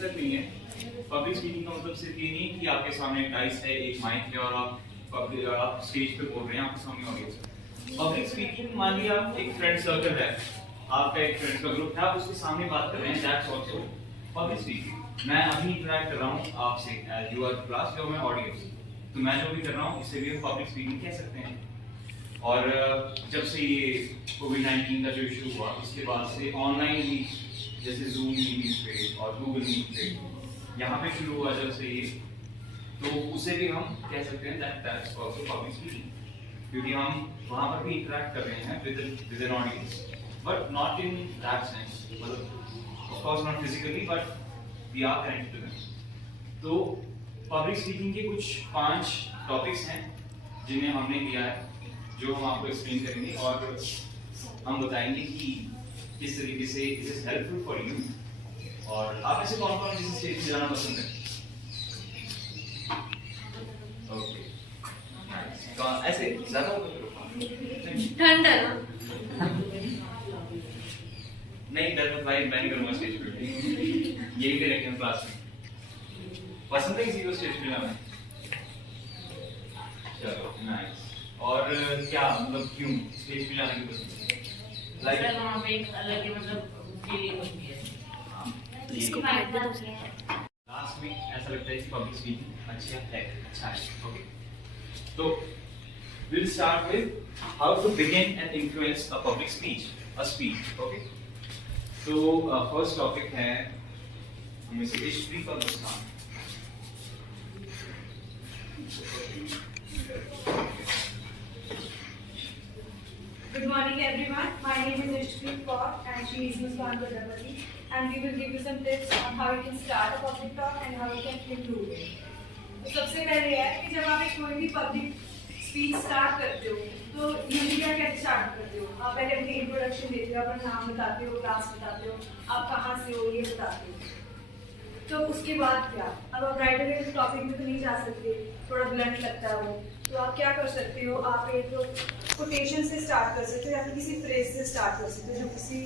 तक नहीं है। पब्लिक स्पीकिंग का मतलब सिर्फ ये नहीं कि आपके सामने एक डाइस है, एक माइक है और आप स्टेज पे बोल रहे हैं, आपके सामने ऑडियंस है। पब्लिक स्पीकिंग मान लिया आप एक फ्रेंड सर्कल है, आपका एक फ्रेंड्स का ग्रुप है, आप उसके सामने बात कर रहे हैं, दैट्स आल्सो पब्लिक स्पीकिंग। मैं अभी इंटरेक्ट कर रहा हूँ आपसे एज यू आर क्लास, जो मैं ऑडियंस, तो मैं जो भी कर रहा हूँ इससे भी हम पब्लिक स्पीकिंग कह सकते हैं। और जब से ये कोविड-19 का जो इशू हुआ, उसके बाद से ऑनलाइन ही जैसे जूम मीटिंग्स पे और गूगल मीट पे यहाँ पे शुरू हुआ जब से ये, तो उसे भी हम कह सकते हैं दैट्स आल्सो पब्लिक स्पीकिंग, क्योंकि हम वहाँ पर भी इंटरेक्ट कर रहे हैं with an audience, but not in that sense, मतलब of course not physically but we are connected to them. तो पब्लिक स्पीकिंग के कुछ 5 टॉपिक्स हैं जिन्हें हमने लिया है, जो हम आपको एक्सप्लेन करेंगे और हम बताएंगे कि किस तरीके से it is helpful for you. और आप ऐसे कौन कौन जिस स्टेज पे जाना पसंद है? ओके, तो ऐसे ज्यादा ठंड है ना? नहीं डर मत भाई, मैं नहीं करूँगा स्टेज पे, यही करेंगे हम क्लास में। पसंद है किसी को स्टेज पे जाना? चलो नाइस। और क्या मतलब क्यों स्टेज पे जाने की पसंद है? लाइक वहाँ पे एक अलग ही मतलब फीलिंग होती है। इसको लास्ट में ऐसा लगता है कि पब्लिक स्पीकिंग अच्छा है। ओके, तो we'll start with how to begin and influence a public speech, a speech. Okay, तो first topic है हमें से हिस्ट्री का नुकसान। Good morning everyone. My name is Ishpreet Kaur and she is Muskan Pradapati, and we will give you some tips on how you can start a public talk and how you can improve it. तो सबसे पहले है कि जब आप एक कोई भी पब्लिक स्पीच स्टार्ट करते हो तो यूजुअली आप कैसे स्टार्ट करते हो? आप पहले अपनी इंट्रोडक्शन देते हो, अपना नाम बताते हो, क्लास बताते हो, आप कहाँ से हो ये बताते हो। तो उसके बाद क्या? अब आप राइट अवे टॉपिक में तो नहीं जा सकते, थोड़ा ब्लंट लगता है वो, तो आप क्या कर सकते हो? आप एक कोटेशन से स्टार्ट कर सकते हो या फिर किसी फ्रेज से स्टार्ट कर सकते हो जो किसी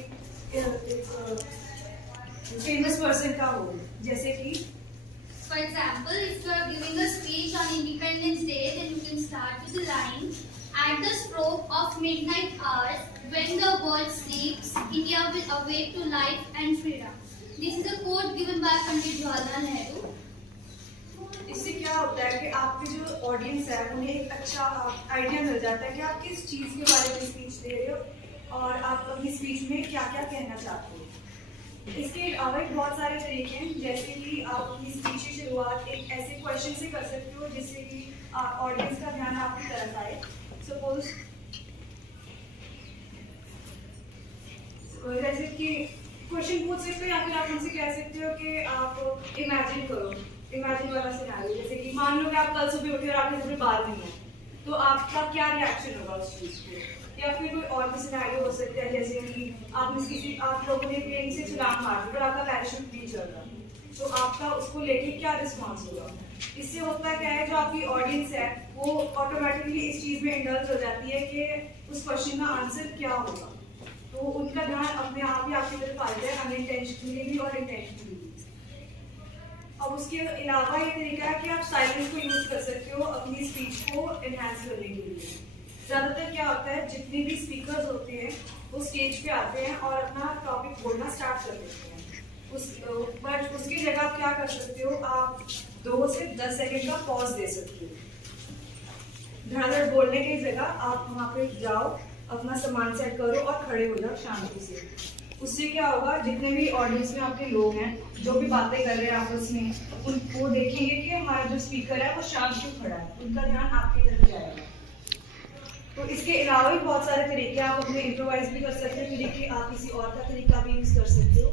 फेमस पर्सन का हो, जैसे कि For example, if you are giving a speech on Independence Day, then you can start with the line, "At the stroke of midnight hours, when the world sleeps, India will awake to life and freedom." This is a quote given by Pandit Jawaharlal Nehru. इससे क्या होता है कि आपके जो audience है उन्हें एक अच्छा आइडिया मिल जाता है कि आप किस चीज़ के बारे में स्पीच दे रहे हो और आप अपनी स्पीच में क्या क्या कहना चाहते हो। इसके अलावा बहुत सारे तरीके हैं, जैसे कि आप अपनी स्पीच की शुरुआत एक ऐसे क्वेश्चन से कर सकते हो जिससे कि ऑडियंस का ध्यान आपकी तरफ आए। सपोज जैसे कि क्वेश्चन पूछ सकते हो या फिर आप उनसे कह सकते हो कि आप इमेजिन करो, इमेजिन वाला सिनेरियो, जैसे कि मान लो कि आप कल सुबह उठे और आपके घर में बाल नहीं है, तो आपका क्या रिएक्शन होगा उस चीज़ पे। या फिर कोई और भी सिनेरियो हो सकता है, जैसे कि आप लोगों ने प्लेन से छलांग मार दी और आपका पैराशूट नहीं चल रहा, तो आपका उसको लेके क्या रिस्पॉन्स होगा। इससे होता क्या है, जो आपकी ऑडियंस है वो ऑटोमेटिकली इस चीज़ में इंडल्ज हो जाती है कि उस क्वेश्चन का आंसर क्या होगा, तो उनका ध्यान अपने आप ही आपकी तरफ आता है, अनइंटेंशनली भी और इंटेंशनली भी। अब उसके अलावा ये तरीका है कि आप साइलेंस को यूज़ कर सकते हो अपनी स्पीच को एनहांस करने के लिए। ज़्यादातर क्या होता है, जितने भी स्पीकर्स होते हैं वो स्टेज पे आते हैं और अपना टॉपिक बोलना स्टार्ट कर देते हैं, बट उसकी जगह आप क्या कर सकते हो, आप 2 से 10 सेकेंड का पॉज दे सकते हो। धड़ाधड़ बोलने की जगह आप वहाँ पे जाओ, अपना सामान सेट करो और खड़े हो जाओ शांति से। उससे क्या होगा, जितने भी ऑडियंस में आपके लोग हैं जो भी बातें कर रहे हैं आपस में, उनको देखेंगे कि हमारा जो स्पीकर है वो शांत क्यों खड़ा है, उनका ध्यान आपकी तरफ जाएगा। तो इसके अलावा भी बहुत सारे तरीके आप अपने इम्प्रोवाइज भी कर सकते हैं, कि आप किसी और का तरीका भी यूज़ कर सकते हो।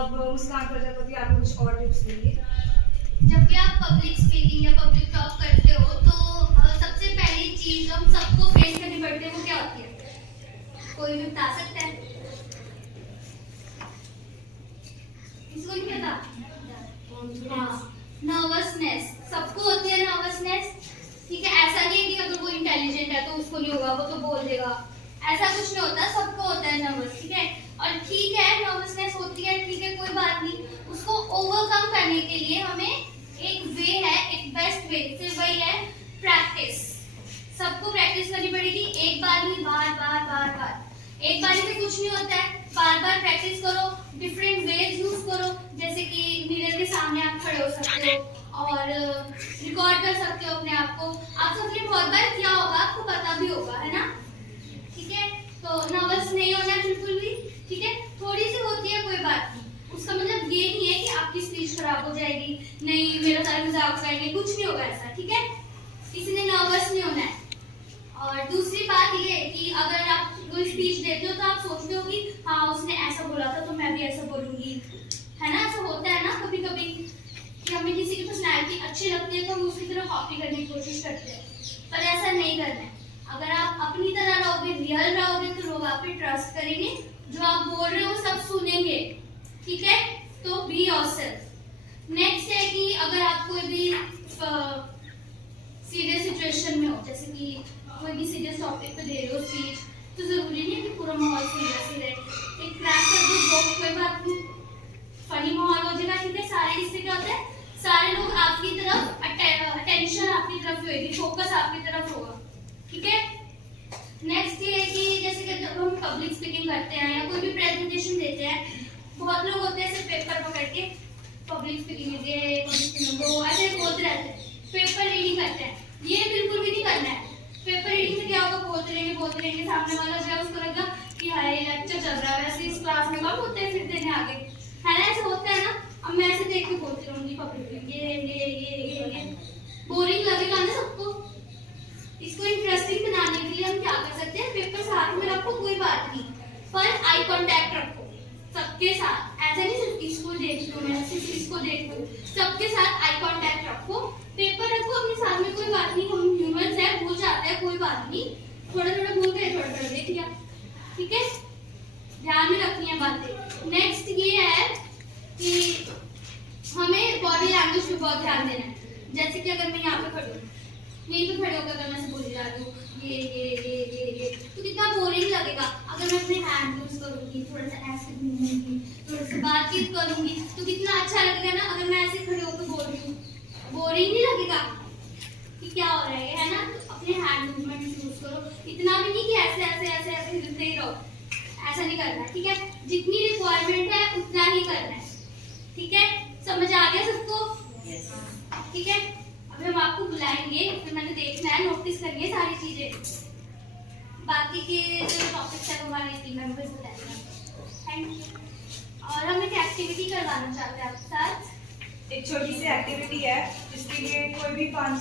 अब मुस्कान प्रजापति आपको कुछ और टिप्स देंगे। जब भी आप पब्लिक स्पीकिंग या पब्लिक टॉक करते हो तो सबसे पहली चीज हम सबको फेस करनी पड़ती है, वो क्या होती है? कोई भी बता सकता है? इसको नहीं पता? हाँ, नर्वसनेस सबको होती है, नर्वसनेस। ठीक है, ऐसा नहीं है कि अगर वो इंटेलिजेंट है तो उसको नहीं होगा, वो तो बोल देगा, ऐसा कुछ नहीं होता, सबको होता है नर्वस। ठीक है, और ठीक है नर्वसनेस होती है, ठीक है कोई बात नहीं, उसको ओवरकम करना करने के लिए हमें एक वे है, एक बेस्ट वे, सिर्फ वही है प्रैक्टिस। सबको प्रैक्टिस करनी पड़ेगी, एक बार नहीं, बार बार बार बार। एक बार से कुछ नहीं होता है, बार बार प्रैक्टिस करो, डिफरेंट वेज यूज करो, जैसे कि मिरर के सामने आप खड़े हो सकते हो और रिकॉर्ड कर सकते हो अपने आप को। आप सबने बहुत बार किया होगा, आपको पता भी होगा, है ना? ठीक है, तो नर्वस नहीं होना बिल्कुल भी, ठीक है? थोड़ी सी होती है, कोई बात नहीं, उसका मतलब ये नहीं है कि आपकी स्पीच खराब हो जाएगी, नहीं मेरा सारा मजाक उड़ाएंगे, कुछ नहीं होगा ऐसा, ठीक है? किसी ने नर्वस नहीं होना है। और दूसरी बात ये है कि अगर आप कोई स्पीच देते हो तो आप सोचते हो कि हाँ उसने ऐसा बोला था तो मैं भी ऐसा बोलूंगी, है ना? ऐसा होता है ना कभी कभी कि हमें किसी की पर्सनैलिटी अच्छी लगती है तो हम उसकी तरह कॉपी करने की कोशिश करते हैं, पर ऐसा नहीं करना है। अगर आप अपनी तरह रहोगे, रियल रहोगे, तो लोग आप पे ट्रस्ट करेंगे, जो आप बोल रहे हो सब सुनेंगे, ठीक है? तो बी योरसेल्फ। नेक्स्ट है कि अगर आप कोई भी सीरियस सिचुएशन में हो, जैसे कि कोई भी सीरियस टॉपिक पे दे रहे हो स्पीच, तो जरूरी नहीं है कि पूरा माहौल सीरियस ही रहे, एक क्रैक कर दो जोक, कोई बात नहीं, फनी माहौल हो जाएगा, ठीक है? सारे इससे क्या होता है, सारे लोग आपकी तरफ अटेंशन आपकी तरफ होगी, फोकस आपकी तरफ होगा, ठीक है? नेक्स्ट ये है कि जैसे कि जब हम पब्लिक स्पीकिंग करते हैं या कोई भी प्रेजेंटेशन देते हैं, बहुत लोग होते हैं सिर्फ पेपर पकड़ के पब्लिक स्पीकिंग ये पब्लिक स्पीकिंग वो ऐसे बोलते रहते हैं, पेपर रीडिंग करते हैं, ये बिल्कुल भी नहीं करना है। पेपर रीडिंग से क्या होगा, बोलते रहेंगे, सामने वाला जो है उसको लगा कि हाय लेक्चर चल रहा है, वैसे इस क्लास में कब होते हैं फिर देने आगे, है ना? ऐसा होता है ना? अब मैं ऐसे देख के बोलती रहूंगी पब्लिक ये बोरिंग लगेगा ना सबको। इसको इंटरेस्टिंग बनाने के लिए हम क्या कर सकते हैं, पेपर साथ में रखो, कोई बात नहीं, पर आई कांटेक्ट रखो सबके साथ, ऐसा नहीं सिर्फ इसको देख लो, मैं सिर्फ इसको देख लो, सबके साथ आई कांटेक्ट रखो, पेपर रखो अपने साथ में, कोई बात नहीं, हम ह्यूमंस हैं, भूल जाते हैं, कोई बात नहीं, थोड़ा थोड़ा भूल गए, थोड़ा थोड़ा देख लिया, ठीक है? ध्यान में रखनी है बातें। नेक्स्ट ये है कि हमें बॉडी लैंग्वेज पे बहुत ध्यान देना है, जैसे कि अगर मैं यहाँ पे खड़ी हूँ, यहीं पे खड़े होकर अगर मैं से बोली जा रही हूँ ये तो कितना बोरिंग लगेगा। अगर मैं अपने हैंड यूज करूंगी, थोड़ा सा ऐसे घूमूंगी, थोड़ा सा बातचीत करूंगी, तो कितना अच्छा लगेगा ना। अगर मैं ऐसे खड़े होकर बोल रही हूँ, बोरिंग नहीं लगेगा कि क्या हो रहा है ना? तो अपने हैंड मूवमेंट यूज करो, इतना भी नहीं कि ऐसे ऐसे ऐसे ऐसे हिलते ही रहो, ऐसा नहीं करना है, ठीक है? जितनी रिक्वायरमेंट है उतना ही करना है, ठीक है? समझ आ गया सबको? ठीक है, अभी हम आपको बुलाएंगे, फिर मैंने देखना है, नोटिस करनी है सारी चीजें, बाकी के जो टॉपिक्स है हमारे टीम मेंबर्स बताएंगे। Thank you. और हम एक एक्टिविटी करवाना चाहते हैं आपके साथ। एक छोटी सी एक्टिविटी है जिसके लिए कोई भी 5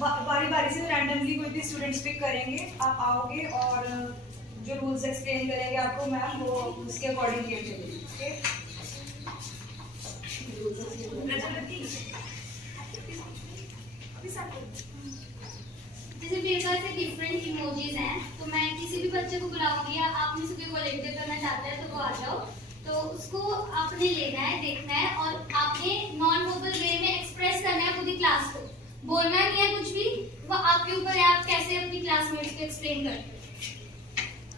बारी बारी से रैंडमली कोई भी स्टूडेंट्स पिक करेंगे, आप आओगे और जो रूल्स एक्सप्लेन करेंगे आपको मैम, वो उसके अकॉर्डिंग गेम चलेगी, ओके? जैसे मेरे पास डिफरेंट इमोजीज हैं, तो मैं किसी भी बच्चे को बुलाऊंगी या आप में से कोई कलेक्ट करना चाहते हैं तो वो आ जाओ, तो उसको आपने लेना है, देखना है और आपने नॉन वर्बल वे में एक्सप्रेस करना है पूरी क्लास को, बोलना नहीं है कुछ भी, वो आपके ऊपर है, आप कैसे अपनी क्लासमेट्स को एक्सप्लेन करते हैं।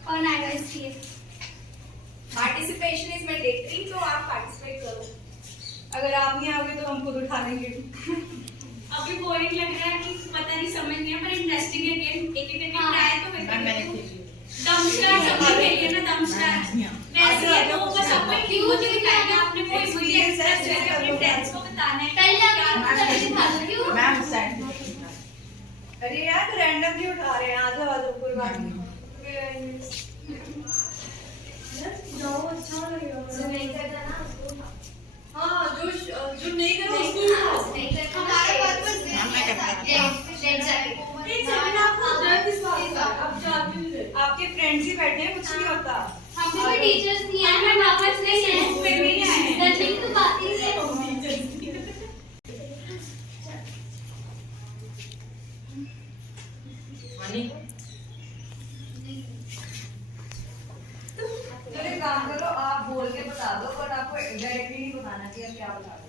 कौन आएगा इसलिए? पार्टिसिपेशन इज मैंडेटरी, तो आप पार्टिसिपेट करो, अगर आप नहीं आओगे तो हम खुद उठा लेंगे। अभी बोरिंग लग रहा है कि पता नहीं समझ नहीं है, पर इंटरेस्टिंग है गेम, एक एक ट्राई तो करके दम स्टार सब खेलिए ना, दम स्टार वैसे ही तो बस आपको क्यों दिखाएंगे, आपने कोई मुझे एक्सप्रेस करके अपने फ्रेंड्स को बताना है, पहले आप दिखा दो क्यों मैम साइड। अरे यार तो रैंडमली उठा रहे हैं, आ जाओ कोई बात नहीं। जाओ, अच्छा लगेगा। जो नहीं करता ना उसको, हाँ, जो नहीं करो उसको नहीं करता हमारे बात पर आपके फ्रेंड्स ही बैठे हैं, कुछ नहीं होता। हम भी टीचर्स नहीं हैं, हम वापस नहीं हैं, फिर भी नहीं आए। डरने की तो बात ही नहीं है। तो एक काम करो, आप बोल के बता दो, पर आपको डायरेक्टली नहीं बताना चाहिए क्या बता दो।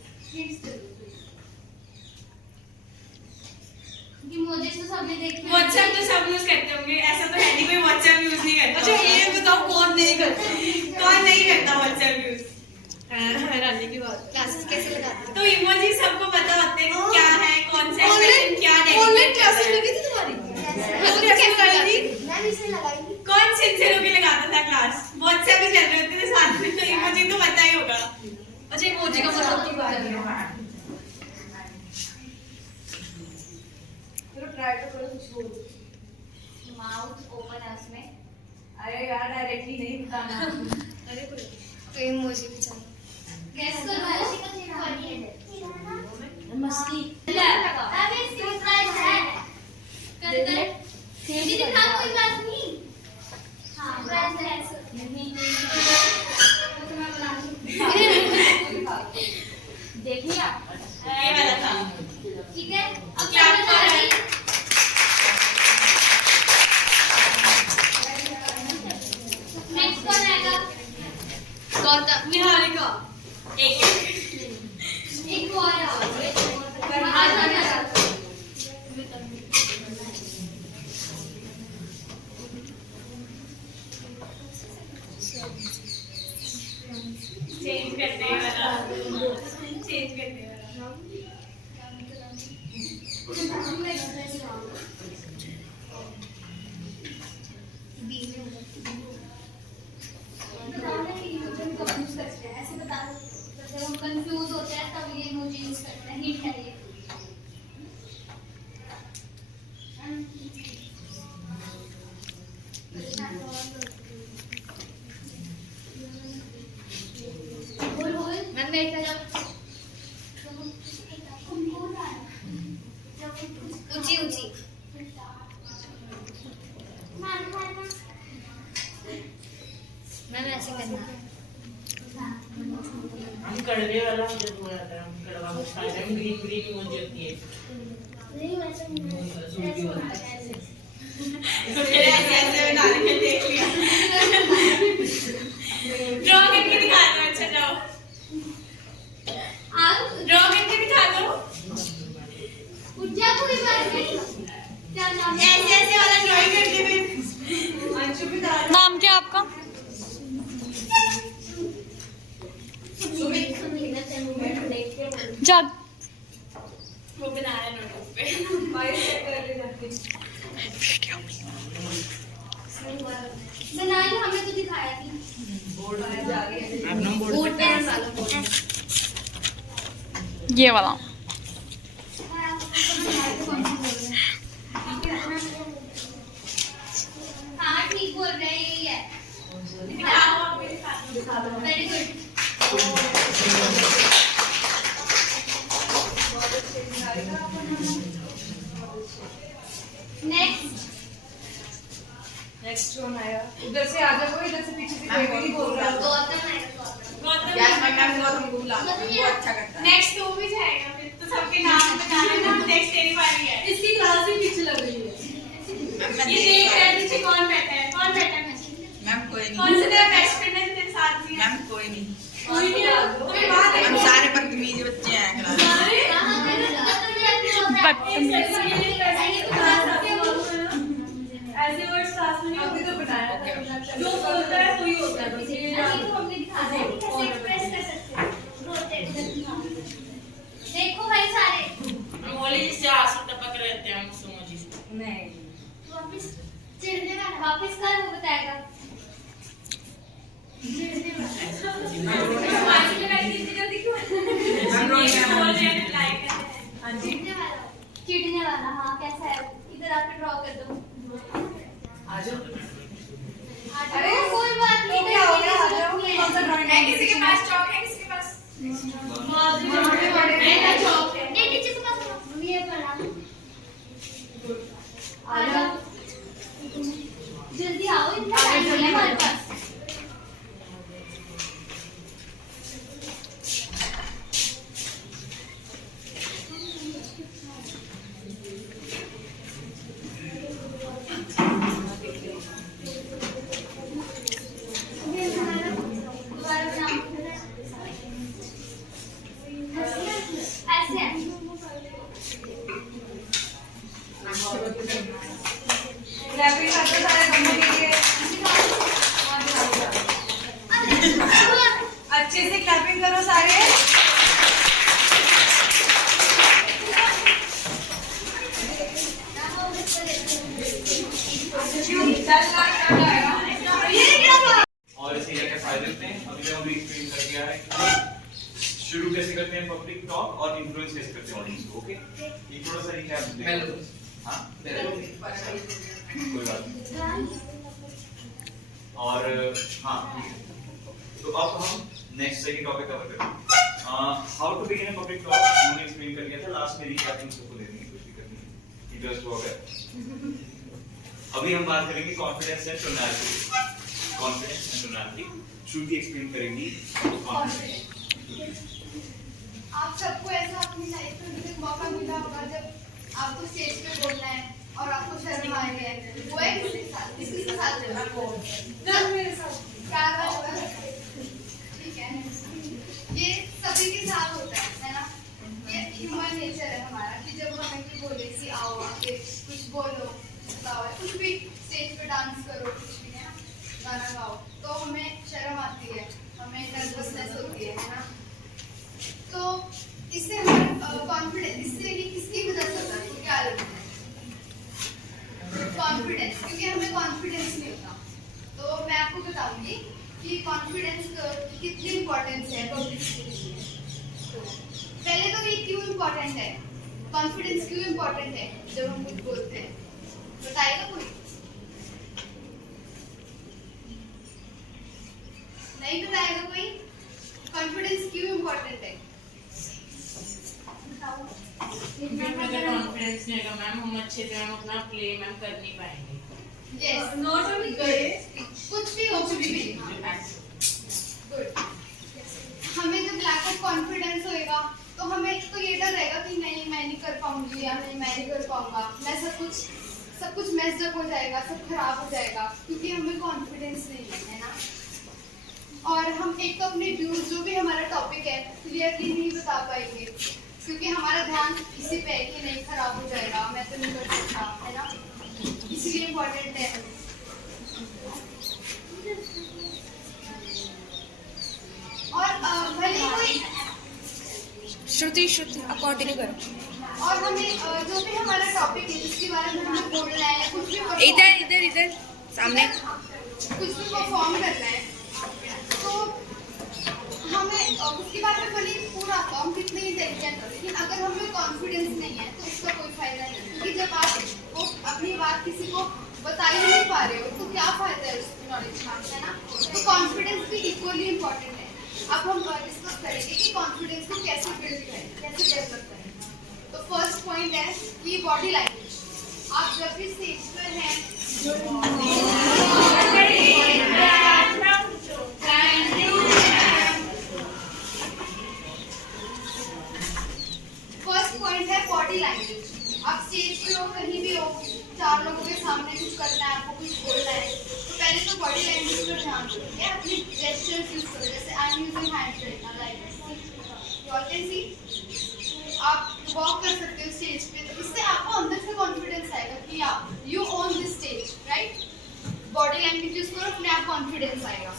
कि मुझे तो सबने देखा व्हाट्सएप तो सब यूज करते होंगे, ऐसा तो है नहीं कोई व्हाट्सएप यूज नहीं करता। अच्छा ये बताओ कौन नहीं करता? कौन नहीं करता व्हाट्सएप यूज? हैरानी की बात। क्लासेस कैसे लगाते तो इमोजी व्हाट्सएप ही चल रहे होते थे साथ में, तो इमोजी तो पता ही होगा। अच्छा इमोजी का मतलब की बात है। चलो ट्राई तो करो कुछ बोलो। माउथ ओपन है उसमें। अरे यार डायरेक्टली नहीं बताना। अरे कोई इमोजी भी चल। गेस करो। मस्ती अबे सरप्राइज है। कर दीदी ना कोई बात नहीं। हाँ सरप्राइज है। वो तो मैं बना दूँ। देखिए आप ये वाला था। ठीक है अब क्या क्या कर रही? नेक्स्ट कौन आएगा? गौतम निहारिका एक एक और आ चेंज करने वाला चेंज करने वाला ऐसे बता दो जब हम कंफ्यूज होते हैं तब ये इमोजी यूज करते हैं हिंट है ये बोल बोल मैम मेरे ख्याल ऊंची ऊंची मैम ऐसे करना हम कड़वे वाला मुझे बोला था, हम कड़वा गुस्सा है, हम ग्रीन ग्रीन इमोजी होती है। नहीं वैसे तो मेरे ऐसे डाल के देख लिया ड्रॉ करके दिखा दो अच्छा जाओ आप ड्रॉ करके दिखा दो उठ जा कोई बात नहीं चल जा ऐसे ऐसे वाला ड्राइंग करके फिर अंशु भी डाल। नाम क्या आपका? जग। वो बना रहा है नोटबुक पे फाइल चेक कर ले जाके। बनाई हमें तो दिखाया थी आप नंबर बोर्ड पे ये वाला। हाँ ठीक बोल रहे हैं यही है वेरी गुड नेक्स्ट नेक्स्ट कौन आया? उधर से आ जाओ, इधर से पीछे से कोई भी नहीं बोल रहा। गौतम आएगा गौतम यार मैम गौतम को बुला वो अच्छा करता है नेक्स्ट तू भी जाएगा फिर तो सबके नाम बताने ना नेक्स्ट तेरी बारी है इसकी क्लास ही पीछे लग रही है। ये देख रहे हैं नीचे कौन बैठा है मैम कोई नहीं कौन से तेरा बेस्ट फ्रेंड है तेरे साथ ही है मैम कोई नहीं कोई नहीं है कोई बात है हम सारे बदतमीज बच्चे हैं क्लास में कहाँ पे बदतमीज। ऐसे वर्ड्स क्लास में नहीं होते तो बनाया था। जो बोलता है वही होता है बस ये अभी तो हमने दिखा दिया कि कैसे एक्सप्रेस कर सकते हैं देखो भाई सारे हम बोले जिससे आंसू टपक रहे थे हम उस इमोजी से। नहीं। वापस चिढ़ने वाला वापस कर वो बताएगा बाकी में बैठ के जल्दी क्यों बोल रहे हैं लाइक हाँ जी। चिढ़ने वाला हाँ कैसा है इधर आके ड्रॉ कर दो आ जाओ। अरे कोई बात नहीं तो क्या हो गया? आ जाओ। कौन सा ड्राइंग है किसी के पास चौक है किसी के पास नहीं नीचे से मत ये बना आ जाओ जल्दी आओ इतना टाइम नहीं है हमारे पास दोबारा बनाओ हैं पब्लिक टॉक और इन्फ्लुएंस कैसे करते हैं ऑडियंस को। ओके, ये थोड़ा सा रिकैप दें। हाँ कोई बात नहीं। और हाँ तो अब हम नेक्स्ट सेकंड टॉपिक कवर करेंगे, how to begin a public talk. हमने एक्सप्लेन कर लिया था लास्ट में, रिकैपिंग सबको दे देंगे, कुछ भी करनी है, इंटरेस्ट हो गया। अभी हम बात करेंगे confidence and tonality. Confidence and tonality Shruti explain करेंगी कॉन्फिडेंस। आप सबको ऐसा अपनी लाइफ में मुझे मौका मिला होगा जब आपको स्टेज पे बोलना है और आपको शर्म आ रही है, वो है किसी के साथ मेरे साथ ठीक है, ये सभी के साथ होता है ना। ये ह्यूमन नेचर है हमारा कि जब हमें कोई बोले कि आओ आके कुछ बोलो, कुछ भी स्टेज पे डांस करो, कुछ भी है ना, गाना गाओ, तो हमें शर्म आती है, हमें नर्वसनेस होती है ना। तो इससे हमारा कॉन्फिडेंस, इससे ये किसकी वजह से होता है, क्या लगता है? कॉन्फिडेंस, क्योंकि हमें कॉन्फिडेंस नहीं होता। तो मैं आपको बताऊंगी कि कॉन्फिडेंस कितनी इम्पोर्टेंस है पब्लिक स्पीकिंग में। पहले तो ये क्यों इम्पोर्टेंट है, कॉन्फिडेंस क्यों इम्पोर्टेंट है जब हम कुछ बोलते हैं, बताएगा कोई? नहीं बताएगा कोई? कॉन्फिडेंस क्यों इम्पोर्टेंट है? अगर कॉन्फिडेंस नहीं होगा मैम, हम अच्छे से हम अपना प्ले मैम कर नहीं पाएंगे। Yes, not only कुछ भी हो, कुछ भी गुड। हमें जब लैक ऑफ कॉन्फिडेंस होएगा तो हमें तो ये डर रहेगा कि नहीं मैं नहीं कर पाऊंगी या नहीं मैं नहीं कर पाऊंगा, मैं सब कुछ मेस्ड अप हो जाएगा, सब खराब हो जाएगा, क्योंकि हमें कॉन्फिडेंस नहीं है ना। और हम एक तो अपने व्यूज जो भी हमारा टॉपिक है क्लियरली नहीं बता पाएंगे, क्योंकि हमारा ध्यान इसी पे है कि नहीं खराब हो जाएगा, मैं तो नहीं कर सकता, है ना। इसलिए इम्पोर्टेंट है। और भले कोई श्रुति कंटिन्यू करो। और हमें जो भी हमारा टॉपिक है जिसके बारे में हमें बोलना है या कुछ भी इधर सामने कुछ भी परफॉर्म करना है, तो हमें उसके बारे में भले पूरा आता हम कितने इंटेलिजेंट हो, लेकिन अगर हमें कॉन्फिडेंस नहीं है तो उसका कोई फायदा नहीं, क्योंकि जब आप वो अपनी बात किसी को बता ही नहीं पा रहे हो तो क्या फायदा है उसकी नॉलेज का, है ना। तो कॉन्फिडेंस भी इक्वली इम्पोर्टेंट है। अब हम डिस्कस करेंगे कि कॉन्फिडेंस को कैसे बिल्ड करें, कैसे डेवलप करें। तो फर्स्ट पॉइंट है कि बॉडी लैंग्वेज। आप जब भी स्टेज पर हैं फर्स्ट पॉइंट है बॉडी लैंग्वेज। आप स्टेज पे हो, कहीं भी हो, 4 लोगों के सामने कुछ करना है, आपको कुछ बोलना है, तो पहले तो बॉडी लैंग्वेज पर ध्यान दो, अपनी जेस्चर्स यूज करो। जैसे I am using hand like you all can see. आप वॉक कर सकते हो स्टेज पे, तो इससे आपको अंदर से कॉन्फिडेंस आएगा कि you own this stage, right. Body language use करो, अपने आप कॉन्फिडेंस आएगा।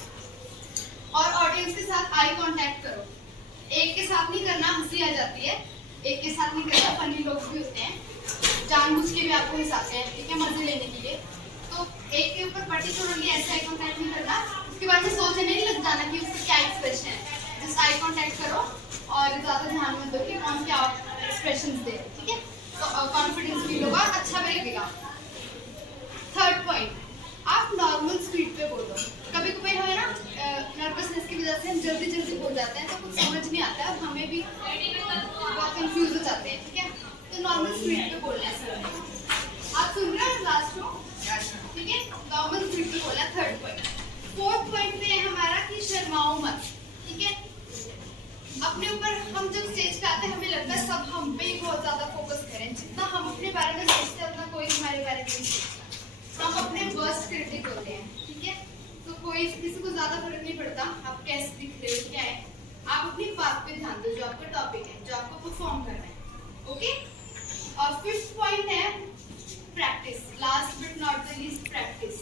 और ऑडियंस के साथ आई कांटेक्ट करो। एक के साथ नहीं करना, हंसी आ जाती है, एक के साथ नहीं करना, फनी लोग भी होते हैं, जानबूझ के भी आपको हंसाते हैं, ठीक है, मजे लेने के लिए। तो एक के ऊपर पर्टिकुलरली ऐसा आई कांटेक्ट नहीं करना, उसके बाद में सोचने नहीं लग जाना कि उसका क्या एक्सप्रेशन है। जस्ट आई कांटेक्ट करो और ज़्यादा ध्यान मत दो कि कौन क्या एक्सप्रेशन दे, ठीक है। तो कॉन्फिडेंस फील होगा, अच्छा भी लगेगा। थर्ड पॉइंट, आप नॉर्मल स्पीड पे बोलो। कभी कभी हमें ना नर्वसनेस की वजह से हम जल्दी बोल जाते हैं, तो कुछ समझ नहीं आता है और हमें भी बहुत कंफ्यूज हो जाते हैं, ठीक है। तो नॉर्मल स्पीड पे बोलना है सर। आप सुन रहे हो लास्ट रो, ठीक है, नॉर्मल स्पीड पे बोलना। Third point. फोर्थ पॉइंट पे है हमारा कि शर्माओ मत, ठीक है। अपने ऊपर हम जब स्टेज पे आते हैं हमें लगता है सब हम पे ही बहुत ज्यादा फोकस करें, जितना हम अपने बारे में सोचते हैं उतना कोई हमारे बारे में नहीं सोचता। हम अपने वर्स्ट क्रिटिक होते हैं, ठीक है। तो कोई किसी को ज्यादा फर्क नहीं पड़ता आप कैसे दिख रहे हो, क्या है। आप अपनी बात पे ध्यान दो, जो आपका टॉपिक है, जो आपको परफॉर्म करना है, ओके। और फिफ्थ पॉइंट है practice. Last but not the least, practice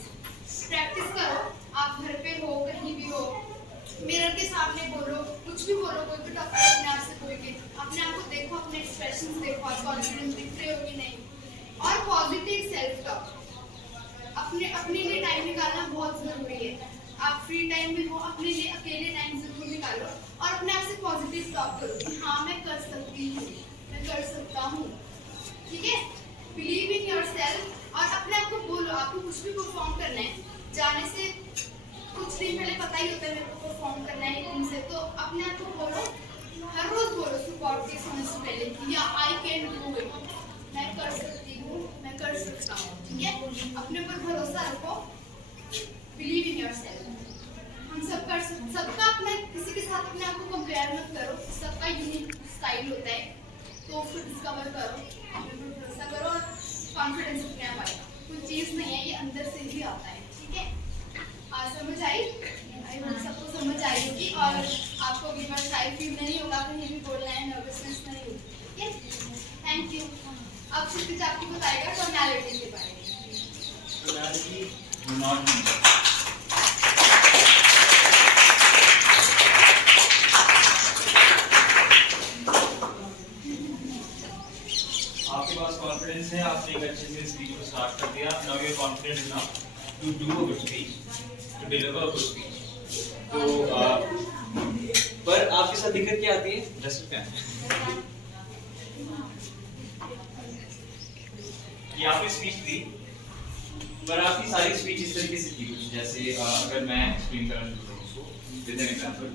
करो। आप घर पे हो, कहीं भी हो, मिरर के सामने बोलो, कुछ भी बोलो, कोई भी टॉपिक अपने आप से कोई भी, अपने आप को देखो, अपने एक्सप्रेशंस देखो, आप कॉन्फिडेंस दिख रहे हो कि नहीं। और पॉजिटिव सेल्फ टॉक, अपने लिए टाइम निकालना बहुत जरूरी है। आप फ्री टाइम में हो, अपने लिए अकेले टाइम जरूर निकालो और अपने आप से पॉजिटिव टॉक करो कि हाँ मैं कर सकती हूँ, मैं कर सकता हूँ, ठीक है। बिलीव इन योरसेल्फ और अपने आप को बोलो, आपको कुछ भी परफॉर्म करना है, जाने से कुछ दिन पहले पता ही होता है मेरे को परफॉर्म करना है दिन से, तो अपने आप को बोलो, हर रोज बोलो सुपर के सोने से पहले कि या आई कैन डू इट, मैं कर सकती हूँ, मैं कर सकता हूँ, ठीक है। अपने ऊपर भरोसा रखो, बिलीव इन योरसेल्फ। हम सब कर सकते, सबका अपना, किसी के साथ अपने आप को कंपेयर मत करो, सबका यूनिक स्टाइल होता है, तो उसको डिस्कवर करो, अपने ऊपर भरोसा करो और कॉन्फिडेंस अपने आप आएगा। कोई चीज़ नहीं है, ये अंदर से ही आता है, ठीक है। आज समझ आई? आई होप सबको समझ आई होगी और आपको भी बस शाय फील नहीं होगा, कहीं भी बोलना है, नर्वसनेस नहीं होगी, ठीक है। Thank you. अब क्षितिज आपको बताएगा टोनैलिटी के बारे में। Tonality monotony. आपके पास कॉन्फिडेंस है, आपने एक अच्छे से स्पीच को स्टार्ट कर दिया, now you are confident enough to do a good speech, to deliver a good speech. तो पर आपके साथ दिक्कत क्या आती है? जस्ट क्या ये आपने स्पीच दी, पर आपकी सारी स्पीच इस तरीके से की कुछ जैसे अगर मैं एक्सप्लेन करना शुरू करूं तो with an example,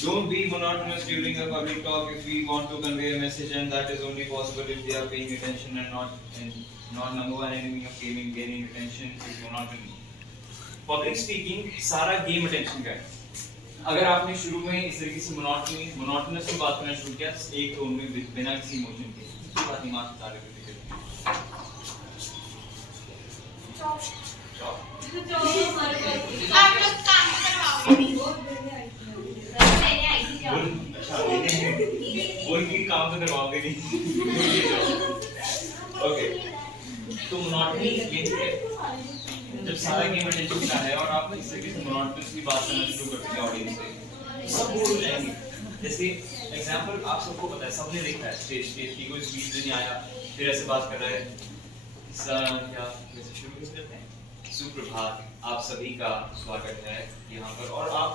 don't be monotonous during a public talk if we want to convey a message, and that is only possible if they are paying attention and not number one enemy of gaining attention is monotony. Public speaking सारा game attention का है। अगर आपने शुरू में इस तरीके से मोनोटोनस में बात करना शुरू किया एक टोन में बिना किसी इमोशन के, तो बात दिमाग से तारे पे आप लोग काम करवाओगे नहीं, मैंने आई थी जॉब। अच्छा बोल के काम तो करवाओगे नहीं। ओके, तो मोनोटनी ये है जब सारा गेम अटेंशन का है और आप इस तरीके से मोनोटोनसली बात करना शुरू करते हैं ऑडियंस से, सब बोर हो जाएंगे। जैसे एग्जांपल आप सबको पता है, सबने देखा है स्टेज की कोई स्पीच देने आया फिर ऐसे बात कर रहा है, क्या वैसे शुरू करते हैं, सुप्रभात, आप सभी का स्वागत है यहाँ पर, और आप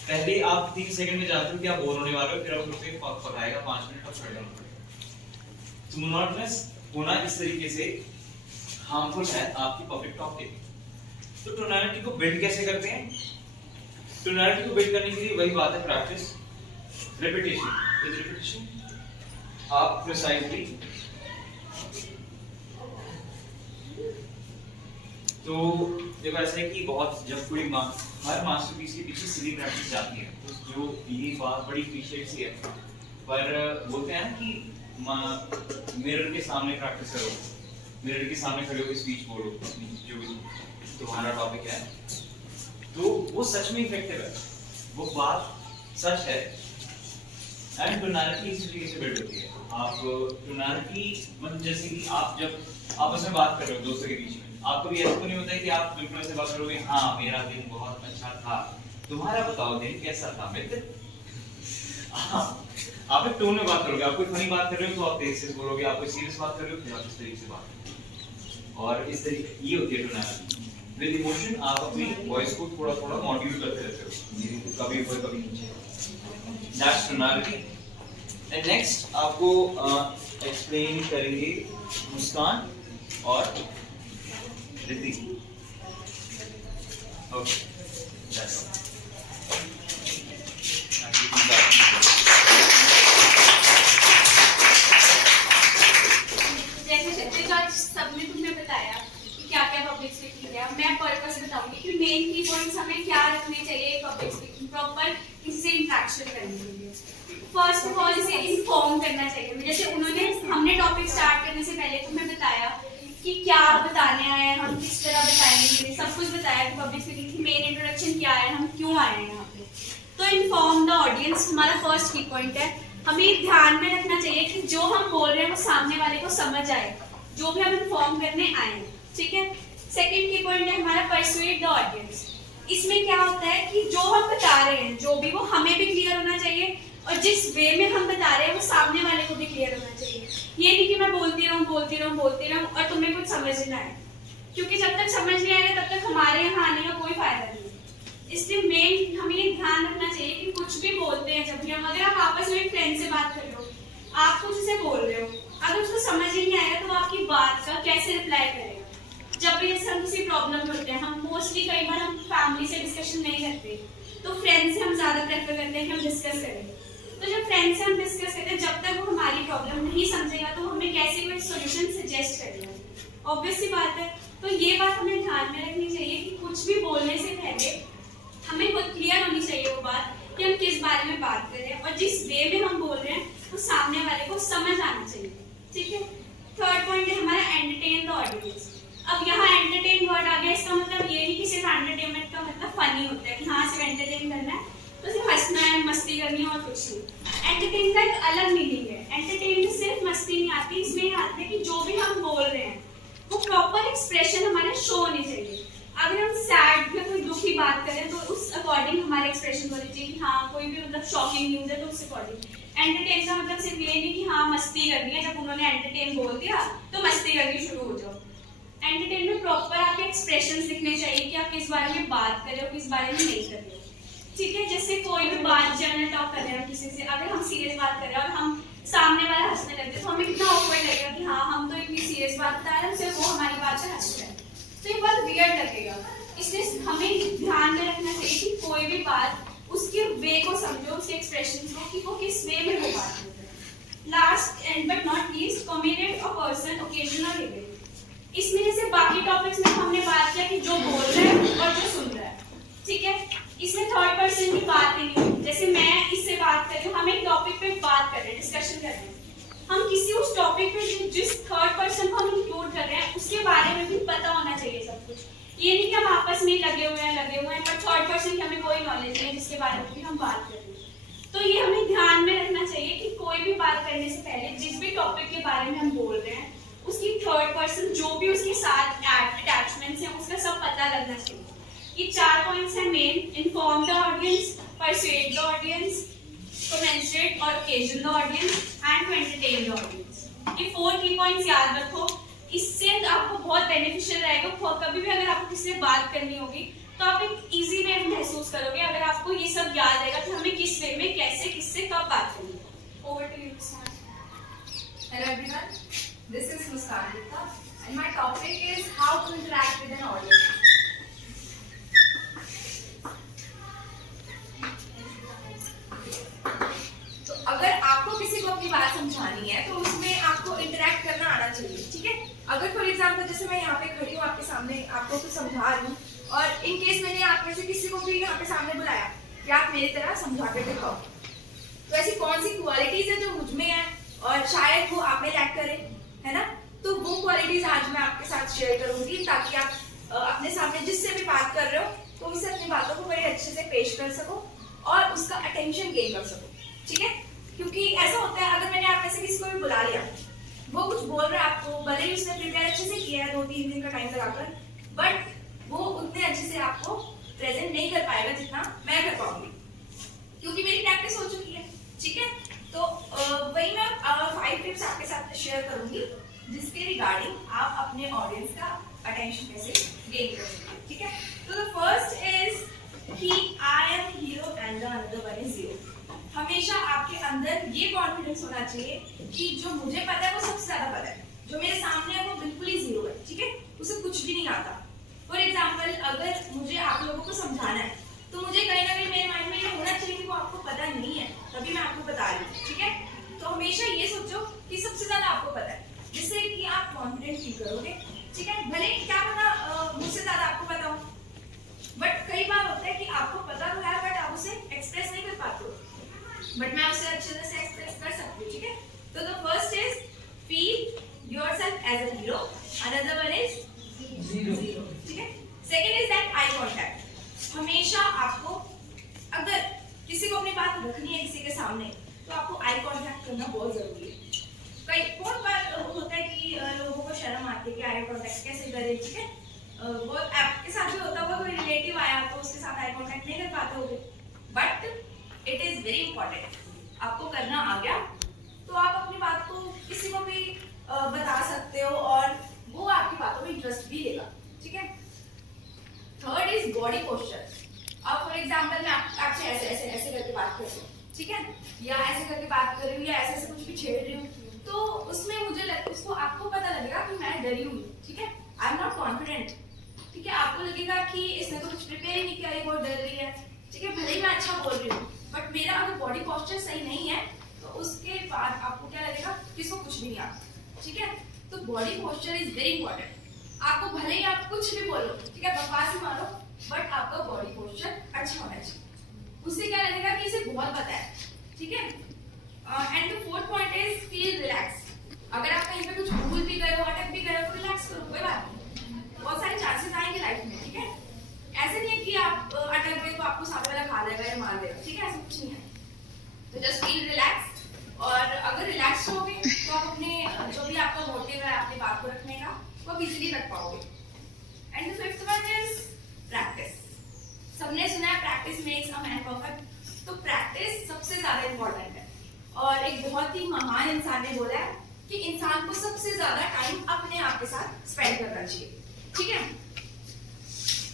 पहले आप 3 सेकंड में जानते हो कि आप बोर होने वाले हो, फिर आप रुपये पकाएगा 5 मिनट और छोड़ देंगे। तो मोनोटोनस होना इस तरीके से हार्मफुल है आपकी पब्लिक टॉक के लिए। तो टोनैलिटी को बिल्ड कैसे करते हैं? टोनैलिटी को बिल्ड करने के लिए वही बात है, प्रैक्टिस, रिपीटेशन। विद रिपीटेशन आप प्रिसाइजली, तो जब ऐसा है कि बहुत जब कोई हर मास्टरपीस के पीछे सीधी प्रैक्टिस जाती है, तो जो ये बात बड़ी क्लीशे सी है, पर बोलते हैं ना कि मिरर के सामने प्रैक्टिस करो, मिरर के सामने खड़े होकर स्पीच बोलो, जो भी तुम्हारा टॉपिक है, तो वो सच में इफेक्टिव है, वो बात सच है। एंड टोनैलिटी इस तरीके से बिल्ड होती है। आप टोनैलिटी मतलब जैसे कि आप जब आपस में बात कर रहे हो दोस्तों के बीच में, आपको भी ऐसा तो नहीं होता है कि आप बिल्कुल ऐसे बात करोगे, हाँ मेरा दिन बहुत अच्छा था, तुम्हारा बताओ दिन कैसा था मित्र। आप एक टोन में बात करोगे, आप कोई फनी बात कर रहे हो तो आप तेज से बोलोगे, आप कोई सीरियस बात कर रहे हो फिर आप इस तरीके से बात करोगे, और इस तरीके ये होती है टोनैलिटी। विद इमोशन आप अपनी वॉइस को थोड़ा थोड़ा मॉड्यूल करते रहते हो, कभी ऊपर कभी नीचे, दैट्स टोनैलिटी। एंड नेक्स्ट आपको एक्सप्लेन करेंगे मुस्कान और ऋतिक। Okay, that's all. जैसे क्षितिज और सबने तुमने बताया कि क्या क्या पब्लिक स्पीकिंग है, मैं पर्पस बताऊंगी कि मेन की पॉइंट्स हमें क्या रखने चाहिए पब्लिक स्पीकिंग प्रॉपर किसी से इंटरेक्शन करने के लिए। फर्स्ट ऑफ ऑल इसे इन्फॉर्म करना चाहिए, जैसे हमने टॉपिक स्टार्ट करने से पहले तुम्हें बताया कि क्या बताने आए हैं, हम किस तरह बताएंगे, सब कुछ बताया कि पब्लिक स्पीकिंग की मेन इंट्रोडक्शन क्या है, हम क्यों आए हैं यहाँ पे। तो इन्फॉर्म द ऑडियंस हमारा फर्स्ट की पॉइंट है। हमें ध्यान में रखना चाहिए कि जो हम बोल रहे हैं वो सामने वाले को समझ आए, जो भी हम इन्फॉर्म करने आए हैं, ठीक है। सेकंड की पॉइंट है हमारा परसुएड द ऑडियंस। इसमें क्या होता है कि जो हम बता रहे हैं जो भी, वो हमें भी क्लियर होना चाहिए, और जिस वे में हम बता रहे हैं वो सामने वाले को भी क्लियर होना चाहिए। ये नहीं कि मैं बोलती रहूं और तुम्हें कुछ समझ ना आए, क्योंकि जब तक समझ नहीं आएगा तब तक हमारे यहाँ आने का कोई फायदा नहीं है। इसलिए मेन हमें ये ध्यान रखना चाहिए कि कुछ भी बोलते हैं जब भी हम, अगर आप आपस में फ्रेंड से बात कर रहे हो, आप कुछ उसे बोल रहे हो, अगर उसको समझ ही नहीं आएगा तो वो आपकी बात का कैसे रिप्लाई करेगा। जब भी जैसे हम किसी प्रॉब्लम में होते हैं, हम मोस्टली कई बार हम फैमिली से डिस्कशन नहीं करते, तो फ्रेंड से हम ज्यादा प्रेफर करते हैं कि हम डिस्कस करें। तो जब फ्रेंड से हम डिस्कस करते हैं, जब तक वो हमारी प्रॉब्लम नहीं समझेगा तो हमें कैसे कोई सोल्यूशन सजेस्ट करेगा, ऑब्वियस सी बात है। तो ये बात हमें ध्यान में रखनी चाहिए कि कुछ भी बोलने से पहले हमें बहुत क्लियर होनी चाहिए वो बात कि हम किस बारे में बात कर रहे हैं, और जिस वे में हम बोल रहे हैं तो सामने वाले को समझ आना चाहिए, ठीक है। थर्ड पॉइंट है हमारा एंटरटेन द ऑडियंस। अब यहाँ एंटरटेन वर्ड आ गया, इसका मतलब ये नहीं कि सिर्फ एंटरटेनमेंट का मतलब फनी होता है कि हाँ सिर्फ एंटरटेन करना है, तो सिर्फ हंसना है, मस्ती करनी है और कुछ नहीं। एंटरटेन का एक अलग मीनिंग है। एंटरटेन में सिर्फ मस्ती नहीं आती, इसमें ये आती है कि जो भी हम बोल रहे हैं वो प्रॉपर एक्सप्रेशन हमारे शो होने चाहिए। अगर हम सैड या कोई दुखी बात करें तो उस अकॉर्डिंग हमारे एक्सप्रेशन होने चाहिए कि हाँ कोई भी मतलब शॉकिंग न्यूज है तो उस अकॉर्डिंग। एंटरटेन का मतलब सिर्फ ये नहीं कि हाँ मस्ती करनी है, जब उन्होंने एंटरटेन बोल दिया तो मस्ती करनी शुरू हो जाओ। एंटरटेन में प्रॉपर आपके एक्सप्रेशंस दिखने चाहिए कि आप किस बारे में बात कर रहे हो, किस बारे में नहीं कर रहे हो, ठीक है। जैसे कोई भी बात जनरल टॉक कर रहे हैं किसी से, अगर हम सीरियस बात कर रहे हैं और हम सामने वाला हंसने लगते तो हमें कितना ऑकवर्ड लगेगा कि हाँ हम तो इतनी सीरियस बात बता रहे हैं, सिर्फ वो हमारी बात पर हंस रहा है, तो ये बहुत वियर्ड लगेगा। इसलिए हमें ध्यान में रखना चाहिए कि कोई भी बात उसके वे को समझो, उसके एक्सप्रेशंस को, कि वो किस वे में वो बात कर रहे हैं। Last and but not least, comedian a person occasion और इवेंट। इसमें जैसे बाकी टॉपिक्स में हमने बात किया कि जो बोल रहा है और जो सुन रहा है, ठीक है। इसमें थर्ड पर्सन की बात ही नहीं, जैसे मैं इससे बात कर रही हूँ, हम एक टॉपिक पे बात कर रहे हैं, डिस्कशन कर रहे हैं, हम किसी उस टॉपिक पे जिस थर्ड पर्सन को हम इंक्लूड कर रहे हैं उसके बारे में भी पता होना चाहिए सब कुछ। ये नहीं कि हम आपस में लगे हुए हैं पर थर्ड पर्सन की हमें कोई नॉलेज नहीं है जिसके बारे में भी हम बात कर रहे हैं। तो ये हमें ध्यान में रखना चाहिए कि कोई भी बात करने से पहले जिस भी टॉपिक के बारे में हम बोल रहे हैं उसकी थर्ड पर्सन जो भी उसके साथ अटैचमेंट्स हैं उसका सब पता लगना चाहिए। ये 4 पॉइंट्स हैं main: inform the audience, persuade the audience, commensurate और occasion the audience and to entertain the audience. ये 4 की पॉइंट्स याद रखो, इससे आपको बहुत बेनिफिशियल रहेगा। कभी भी अगर आपको किसी से बात करनी होगी तो आप एक इजी वे महसूस करोगे अगर आपको ये सब याद रहेगा कि हमें किस वे में कैसे किससे कब बात करनी है। Over to you Muskan. Hello everyone, this is Muskan Gupta and my topic is how to interact with an audience. तो अगर आपको किसी को अपनी बात समझानी है तो उसमें आपको इंटरेक्ट करना आना चाहिए, ठीक है। अगर फॉर एग्जांपल जैसे मैं यहाँ पे खड़ी हूँ आपके सामने, आपको कुछ समझा रही हूँ और इन केस मैंने आप में से किसी को भी यहाँ पे सामने बुलाया कि आप मेरी तरह समझा के दिखाओ, तो ऐसी कौन सी क्वालिटीज है जो मुझ में है और शायद वो आप में लैक करे, है ना। तो वो क्वालिटीज आज मैं आपके साथ शेयर करूंगी ताकि आप अपने सामने जिससे भी बात कर रहे हो तो उससे अपनी बातों को बड़े अच्छे से पेश कर सको और उसका अटेंशन गेन कर सको, ठीक है। क्योंकि ऐसा होता है अगर मैंने आप में से किसी को भी बुला लिया, वो कुछ बोल रहा है आपको, भले ही उसने प्रिपेयर अच्छे से किया है 2-3 दिन का टाइम लगाकर, बट वो उतने अच्छे से आपको प्रेजेंट नहीं कर पाएगा जितना मैं कर पाऊंगी, क्योंकि मेरी प्रैक्टिस हो चुकी है, ठीक है। तो वही मैं 5 टिप्स आपके साथ शेयर करूंगी जिसके रिगार्डिंग आप अपने ऑडियंस का अटेंशन कैसे गेन कर सकते हैं, ठीक है। तो द फर्स्ट इज कि I am hero and the another one is zero. हमेशा आपके अंदर ये कॉन्फिडेंस होना चाहिए कि जो मुझे पता है वो सबसे ज्यादा पता है, जो मेरे सामने है वो बिल्कुल ही जीरो है, ठीक है, उसे कुछ भी नहीं आता। फॉर एग्जाम्पल अगर मुझे आप लोगों को समझाना है तो मुझे कहीं ना कहीं मेरे माइंड में ये होना चाहिए कि वो आपको पता नहीं है, तभी मैं आपको बता रही हूँ, ठीक है। तो हमेशा ये सोचो कि सबसे ज्यादा आपको पता है, जिससे कि आप कॉन्फिडेंट फील करोगे, ठीक है। भले क्या पता मुझसे ज्यादा आपको पता हो, बट कई बार होता है कि आपको पता तो है बट आप उसे एक्सप्रेस नहीं कर पाते हो, बट मैं उसे अच्छे से एक्सप्रेस कर सकती हूँ, ठीक है। तो the first is feel yourself as a hero, another one is zero, ठीक है। Second is that eye contact. हमेशा आपको अगर किसी को अपनी बात रखनी है किसी के सामने तो आपको आई कांटेक्ट करना बहुत जरूरी है। कई बहुत बार होता है कि लोगों को शर्म आती है कि आई कांटेक्ट कैसे करें, ठीक है। वो आपके साथ भी होता होगा, कोई रिलेटिव आया तो उसके साथ आई कांटेक्ट नहीं कर पाते होगे, but it is very important. आपको करना आ गया तो आप अपनी बात को किसी को भी बता सकते हो और वो आपकी बातों में इंटरेस्ट भी लेगा, ठीक है। Third is body posture. अब लगेगा कि इसने तो कुछ प्रिपेयर ही नहीं किया, ये बहुत डर रही है, ठीक है, भले ही मैं अच्छा बोल रही हूँ, बट मेरा अगर बॉडी पोस्चर सही नहीं है तो उसके बाद आपको क्या लगेगा कि इसको कुछ भी नहीं आता, ठीक है। तो body posture is very important. आपको भले ही आप कुछ भी बोलो, ठीक है, बकवास ही मारो, बट आपका बॉडी पोस्चर अच्छा होना चाहिए। उससे क्या लगेगा कि इसे बहुत पता है, ठीक है। And the fourth point is feel relax. अगर आप कहीं पे कुछ भूल भी गए हो, अटक भी गए हो, तो रिलैक्स करो, कोई बात नहीं, बहुत सारे चांसेस आएंगे लाइफ में, ठीक है। ऐसे नहीं है कि आप अटक गए तो आपको सामने वाला खा लेगा या मार देगा, ठीक है, ऐसा कुछ नहीं है। तो जस्ट फील रिलैक्स, और अगर रिलैक्स होगे तो आप अपने जो भी आपका मोटिव है अपनी बात को रखने का, वो आप इजीली रख पाओगे। And the fifth one is practice. सबने सुना है practice makes a man perfect, तो प्रैक्टिस सबसे ज्यादा इंपॉर्टेंट है। और एक बहुत ही महान इंसान ने बोला है कि इंसान को सबसे ज्यादा टाइम अपने आप के साथ स्पेंड करना चाहिए, ठीक है।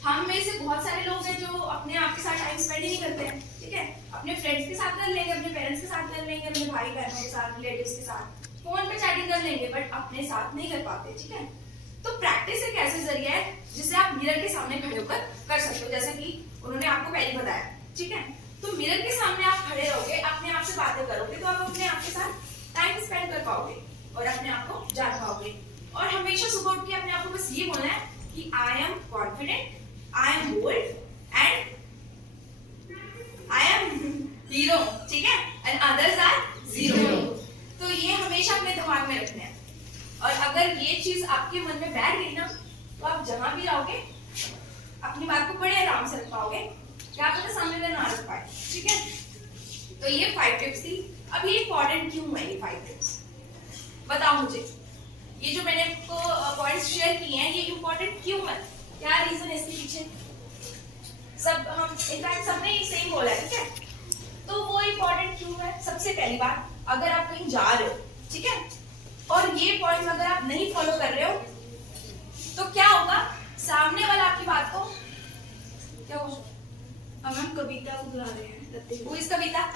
हम में से बहुत सारे लोग हैं जो अपने आप के साथ टाइम स्पेंड ही नहीं करते हैं, ठीक है। अपने फ्रेंड्स के साथ कर लेंगे, अपने पेरेंट्स के साथ कर लेंगे, अपने भाई बहनों के साथ, रिलेटिव्स के साथ, फोन पे चैटिंग कर लेंगे, बट अपने साथ नहीं कर पाते, ठीक है। तो प्रैक्टिस एक ऐसा जरिया है जिससे आप मिरर के सामने खड़े होकर कर सकते हो, जैसे कि उन्होंने आपको पहले बताया, ठीक है। तो मिरर के सामने आप खड़े रहोगे, अपने आप से बातें करोगे, तो आप अपने आप के साथ टाइम स्पेंड कर पाओगे और अपने आप को जान पाओगे। और हमेशा सुबह उठ के अपने आप को बस ये बोलना है कि I am confident, I am bold and I am hero, ठीक है, and others are zero। तो ये हमेशा अपने दिमाग में रखना है, और अगर ये चीज आपके मन में बैठ गई ना, तो आप जहां भी जाओगे अपनी बात को बड़े आराम से रख पाओगे, क्या पता सामने वाला ना रख पाए, ठीक है। तो ये 5 टिप्स थी। अब ये इंपॉर्टेंट क्यों है ये 5 टिप्स, बताओ मुझे। ये जो मैंने आपको पॉइंट्स शेयर किए हैं, ये इंपॉर्टेंट क्यों है, क्या रीजन है इसके पीछे? सब हम इनफैक्ट सबने ही सेम बोला है, ठीक है। तो वो इम्पोर्टेंट क्यों है? सबसे पहली बात, अगर आप कहीं जा रहे हो, ठीक है, और ये पॉइंट अगर आप नहीं फॉलो कर रहे हो तो क्या होगा, सामने वाला आपकी बात को क्या हो, हम कविता को बुला रहे हैं, वो इस कविता,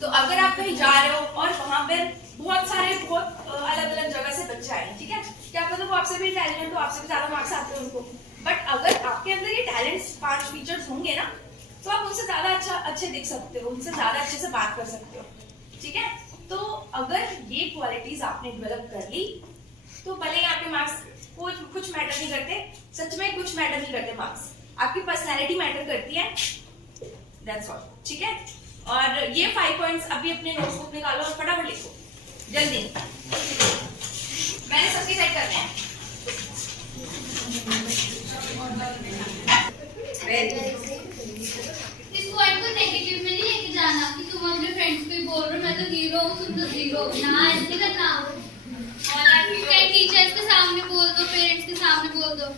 तो अगर आप कहीं जा रहे हो और वहां पर बहुत अलग अलग जगह से बच्चे आए, ठीक है, क्या पता वो आपसे भी टैलेंट हो, आपसे भी ज्यादा मार्क्स आते हैं उनको, बट अगर आपके अंदर ये टैलेंट्स 5 फीचर्स होंगे ना, तो आप उनसे ज्यादा अच्छे दिख सकते हो, उनसे ज्यादा अच्छे से बात कर सकते हो, ठीक है। तो अगर ये क्वालिटीज आपने डेवलप कर ली, तो भले ही आपके मार्क्स कुछ मैटर नहीं करते, सच में कुछ मैटर नहीं करते मार्क्स, आपकी पर्सनैलिटी मैटर करती है, दैट्स ऑल, ठीक है। और ये 5 पॉइंट्स अभी अपने नोटबुक निकालो और फटाफट लिखो, जल्दी, मैंने सबकी सेट करने हैं। इस पॉइंट को नेगेटिव में नहीं लेके जाना कि तुम अपने फ्रेंड्स को ही बोल रहे हो मैं तो जीरो हूँ, तुम तो जीरो हो, ना ऐसे करना। कई टीचर्स के सामने बोल दो, पेरेंट्स के सामने बोल दो,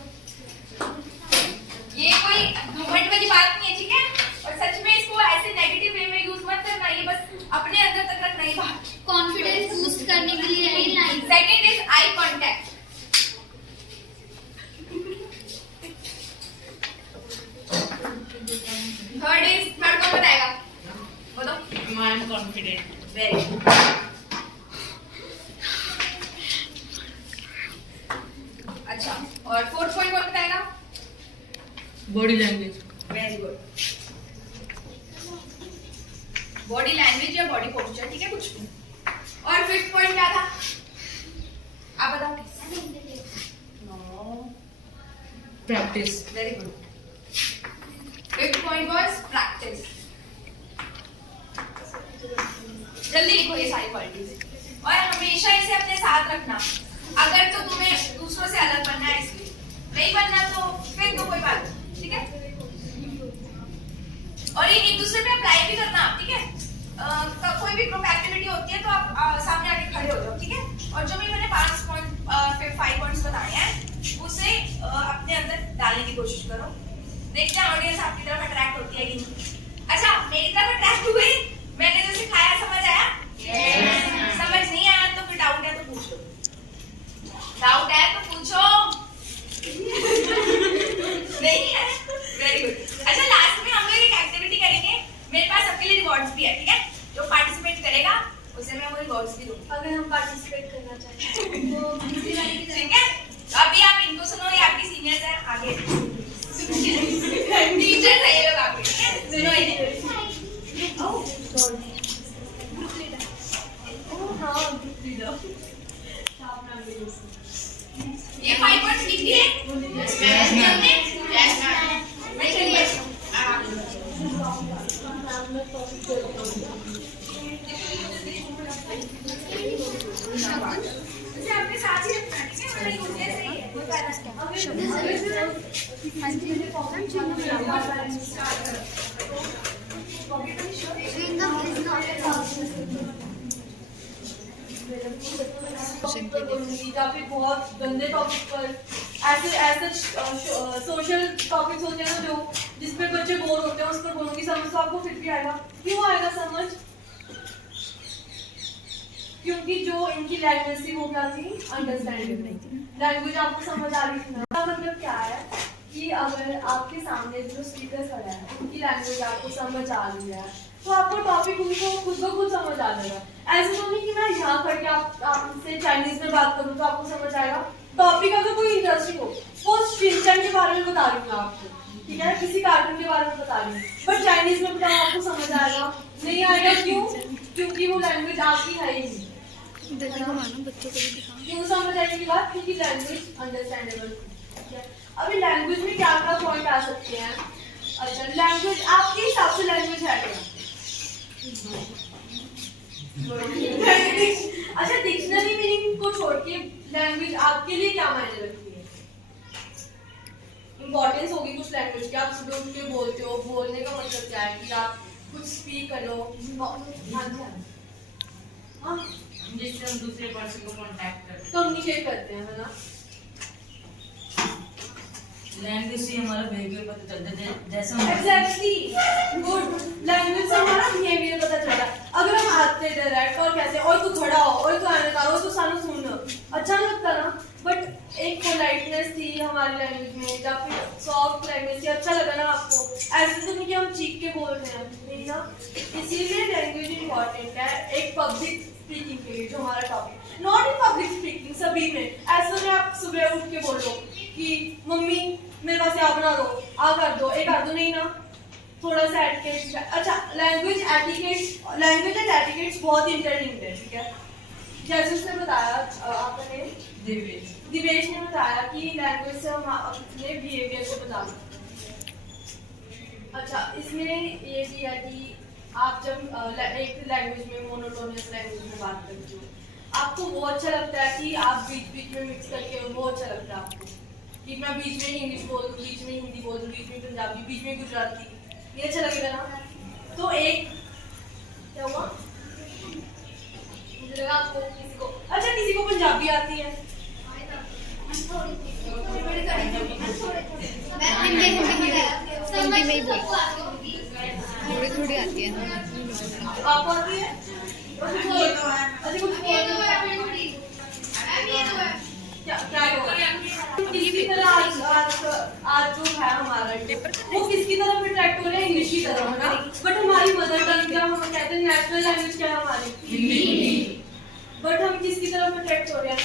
ये कोई घमंड वाली बात नहीं है, ठीक है। और सच में इसको ऐसे नेगेटिव वे में यूज मत करना, ये बस अपने अंदर तक रखना ही बात। कॉन्फिडेंस बूस्ट करने के लिए यही line. Second is eye contact. Third कौन बताएगा, बोलो। I am confident, very good. अच्छा, और फोर्थ पॉइंट कौन बताएगा? Body language, very good. Body language या बॉडी पोस्चर, ठीक है, कुछ भी। और फिफ्थ पॉइंट क्या था, आप बताओ। Practice, very good. Fifth point was practice. जल्दी लिखो ये सारी क्वालिटीज और हमेशा इसे अपने साथ रखना। अगर तो तुम्हें दूसरों से अलग बनना है, इसलिए नहीं बनना तो फिर तो कोई बात नहीं, ठीक है। और ये एक दूसरे पे अप्लाई भी करना, ठीक है। कोई भी ग्रुप एक्टिविटी होती है तो आप सामने आके खड़े हो जाओ, ठीक है। और जो भी मैंने 5 पॉइंट्स बताए हैं उसे अपने अंदर डालने की कोशिश करो। देखते हैं ऑडियंस आपकी तरफ अट्रैक्ट होती है कि नहीं। अच्छा, मेरी तरफ अट्रैक्ट हुई, मैंने जो सिखाया समझ आया? yes. समझ नहीं आया तो फिर डाउट है तो पूछ लो, डाउट है तो पूछो। नहीं है, वेरी गुड। अच्छा, लास्ट में हम लोग एक एक्टिविटी करेंगे, मेरे पास सबके लिए रिवॉर्ड्स भी है, ठीक है। जो पार्टिसिपेट जैसे आपके साथ ही रखना है, ठीक है? मतलब घूमने से ही है, कोई या फिर बहुत गंदे टॉपिक पर ऐसे सोशल टॉपिक्स होते हैं ना जो जिसपे बच्चे बोर होते हैं, उस पर बोलूंगी समझ तो आपको फिर भी आएगा। क्यों आएगा समझ? क्योंकि जो इनकी लैंग्वेज थी वो क्या थी? Understanding language. आपको समझ आ रही थी ना? मतलब क्या है कि अगर आपके सामने जो स्पीकर खड़ा है उनकी लैंग्वेज आपको समझ आ रही है तो आपको टॉपिक उनको खुद ब खुद समझ आ जाएगा। ऐसे तो नहीं कि मैं यहाँ करके आपसे चाइनीज में बात करूँ तो आपको समझ आएगा। टॉपिक अगर कोई इंटरेस्टिंग हो, वो शिनचैन के बारे में बता रही हूँ आपको, ठीक है, किसी कार्टून के बारे में बता रही हूँ, बट चाइनीज में बताऊँ आपको समझ आएगा? नहीं आएगा। क्यों? क्योंकि वो लैंग्वेज आपकी है ही नहीं। क्यों समझ आएगी बात? क्योंकि लैंग्वेज अंडरस्टैंडेबल। अभी लैंग्वेज में क्या क्या पॉइंट आ सकते हैं? अच्छा, लैंग्वेज आपके हिसाब से लैंग्वेज है क्या? अच्छा, डिक्शनरी मीनिंग को छोड़ के लैंग्वेज आपके लिए क्या मायने रखती है? इंपॉर्टेंस होगी कुछ लैंग्वेज की। आप सुबह उठ के बोलते हो, बोलने का मतलब क्या है कि आप कुछ स्पीक करो। हाँ, जिससे हम दूसरे पर्सन को कांटेक्ट करते हैं, कम्युनिकेट करते हैं, है ना? लैंग्वेज से हमारा बिहेवियर पता चलता है। जैसे एग्जैक्टली, गुड। लैंग्वेज से हमारा बिहेवियर पता चलता है। अगर हम आते डायरेक्ट और कहते हैं ओए तू खड़ा हो, ओए तू आने का, ओए तू सानू सुन, अच्छा नहीं लगता ना? बट एक पोलाइटनेस थी हमारी लैंग्वेज में, या फिर सॉफ्ट लैंग्वेज थी, अच्छा लगा ना आपको? ऐसे तो नहीं कि हम चीख के बोल रहे हैं, नहीं ना? इसीलिए लैंग्वेज इंपॉर्टेंट है एक पब्लिक स्पीकिंग के लिए, जो हमारा topic. Not in public speaking, सभी में। ऐसे में आप सुबह उठ के बोलो कि मम्मी मेरे पास आ बना दो, आ कर दो, एक कर दो, नहीं ना? थोड़ा सा एटिकेट। अच्छा, लैंग्वेज एंड एटिकेट्स बहुत इंटरलिंक्ड है, ठीक है? जैसे उसने बताया, आपने दिवेश ने बताया कि लैंग्वेज से हम अपने बिहेवियर को बता सकते हैं। अच्छा, इसमें ये भी है कि आप जब एक लैंग्वेज में, मोनोटोनियस लैंग्वेज में बात करते हो, आपको वो अच्छा लगता है कि आप बीच बीच में मिक्स करके, वो अच्छा लगता है आपको कि मैं बीच में इंग्लिश बोल दूँ, बीच में हिंदी बोल दूँ, बीच में पंजाबी, बीच में गुजराती, ये अच्छा लगेगा ना? तो एक क्या हुआ, मुझे लगा आपको किसी को, अच्छा किसी को पंजाबी आती है? हिंदी में ही बोलती थोड़ी थोड़ी आती है ना। आपको आती है? अच्छा, कुछ क्या किसकी तरह आज जो है हमारा वो किसकी तरफ अट्रैक्ट हो रहा है? इंग्लिश की तरफ, है ना? बट हमारी मदर टंग क्या, हम कहते हैं नेशनल लैंग्वेज क्या है हमारी? हिंदी। बट हम किसकी तरफ अट्रैक्ट हो रहे हैं?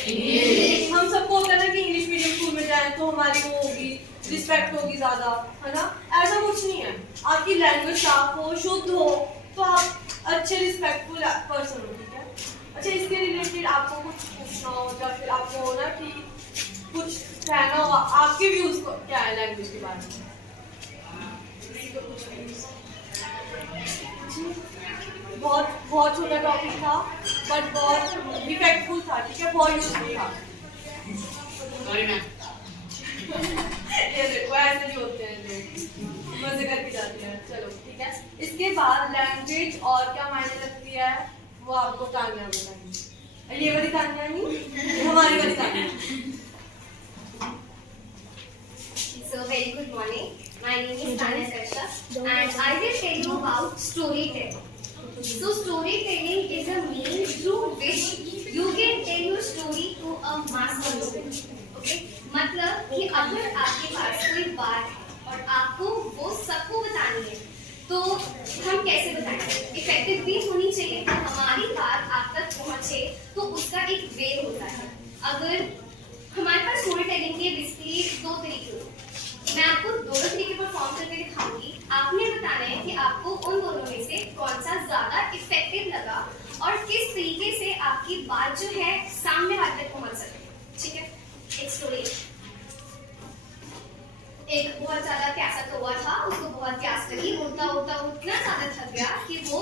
हम सबको होता है ना कि इंग्लिश मीडियम स्कूल में जाए तो हमारी वो होगी, रिस्पेक्ट होगी ज्यादा, है ना? ऐसा कुछ नहीं है। आपकी लैंग्वेज साफ हो, शुद्ध हो, तो आप अच्छे रिस्पेक्टफुल पर्सन हो, ठीक है? अच्छा, इसके रिलेटेड आपको कुछ पूछना हो या फिर आपको हो ना कि कुछ कहना हो, आपके व्यूज क्या है लैंग्वेज के बारे में? बहुत छोटा टॉपिक था बट बहुत इफेक्टफुल था, ठीक है? बहुत यूजफुल था। Sorry ma'am. ये देखो, ऐसे भी होते हैं लोग, मजे करके जाते हैं। चलो ठीक है। इसके बाद लैंग्वेज और क्या मायने रखती है वो आपको तान्या बताएंगे। ये वाली तान्या नहीं, हमारी वाली Tanya. So very good morning. My name is Tanya Kashyap and I will tell you about storytelling. So storytelling is a means through which you can tell your story to a mass audience. Okay? मतलब कि अगर आपके पास कोई बात है और आपको वो सबको बतानी है तो हम कैसे बताएंगे? इफेक्टिव भी होनी चाहिए, तो हमारी बात आप तक पहुंचे तो उसका एक वे होता है। अगर हमारे पास स्टोरी टेलिंग के बेसिकली दो तरीके होते हैं, मैं आपको दोनों तरीके परफॉर्म करके दिखाऊंगी। आपने बताना है कि आपको उन दोनों में से कौन सा ज्यादा इफेक्टिव लगा और किस तरीके से आपकी बात जो है सामने वाले तक पहुंच सके, ठीक है? एक स्टोरी एक बहुत ज्यादा प्यासा कौवा था, उसको बहुत प्यास लगी, उड़ता उड़ता उतना ज्यादा थक गया कि वो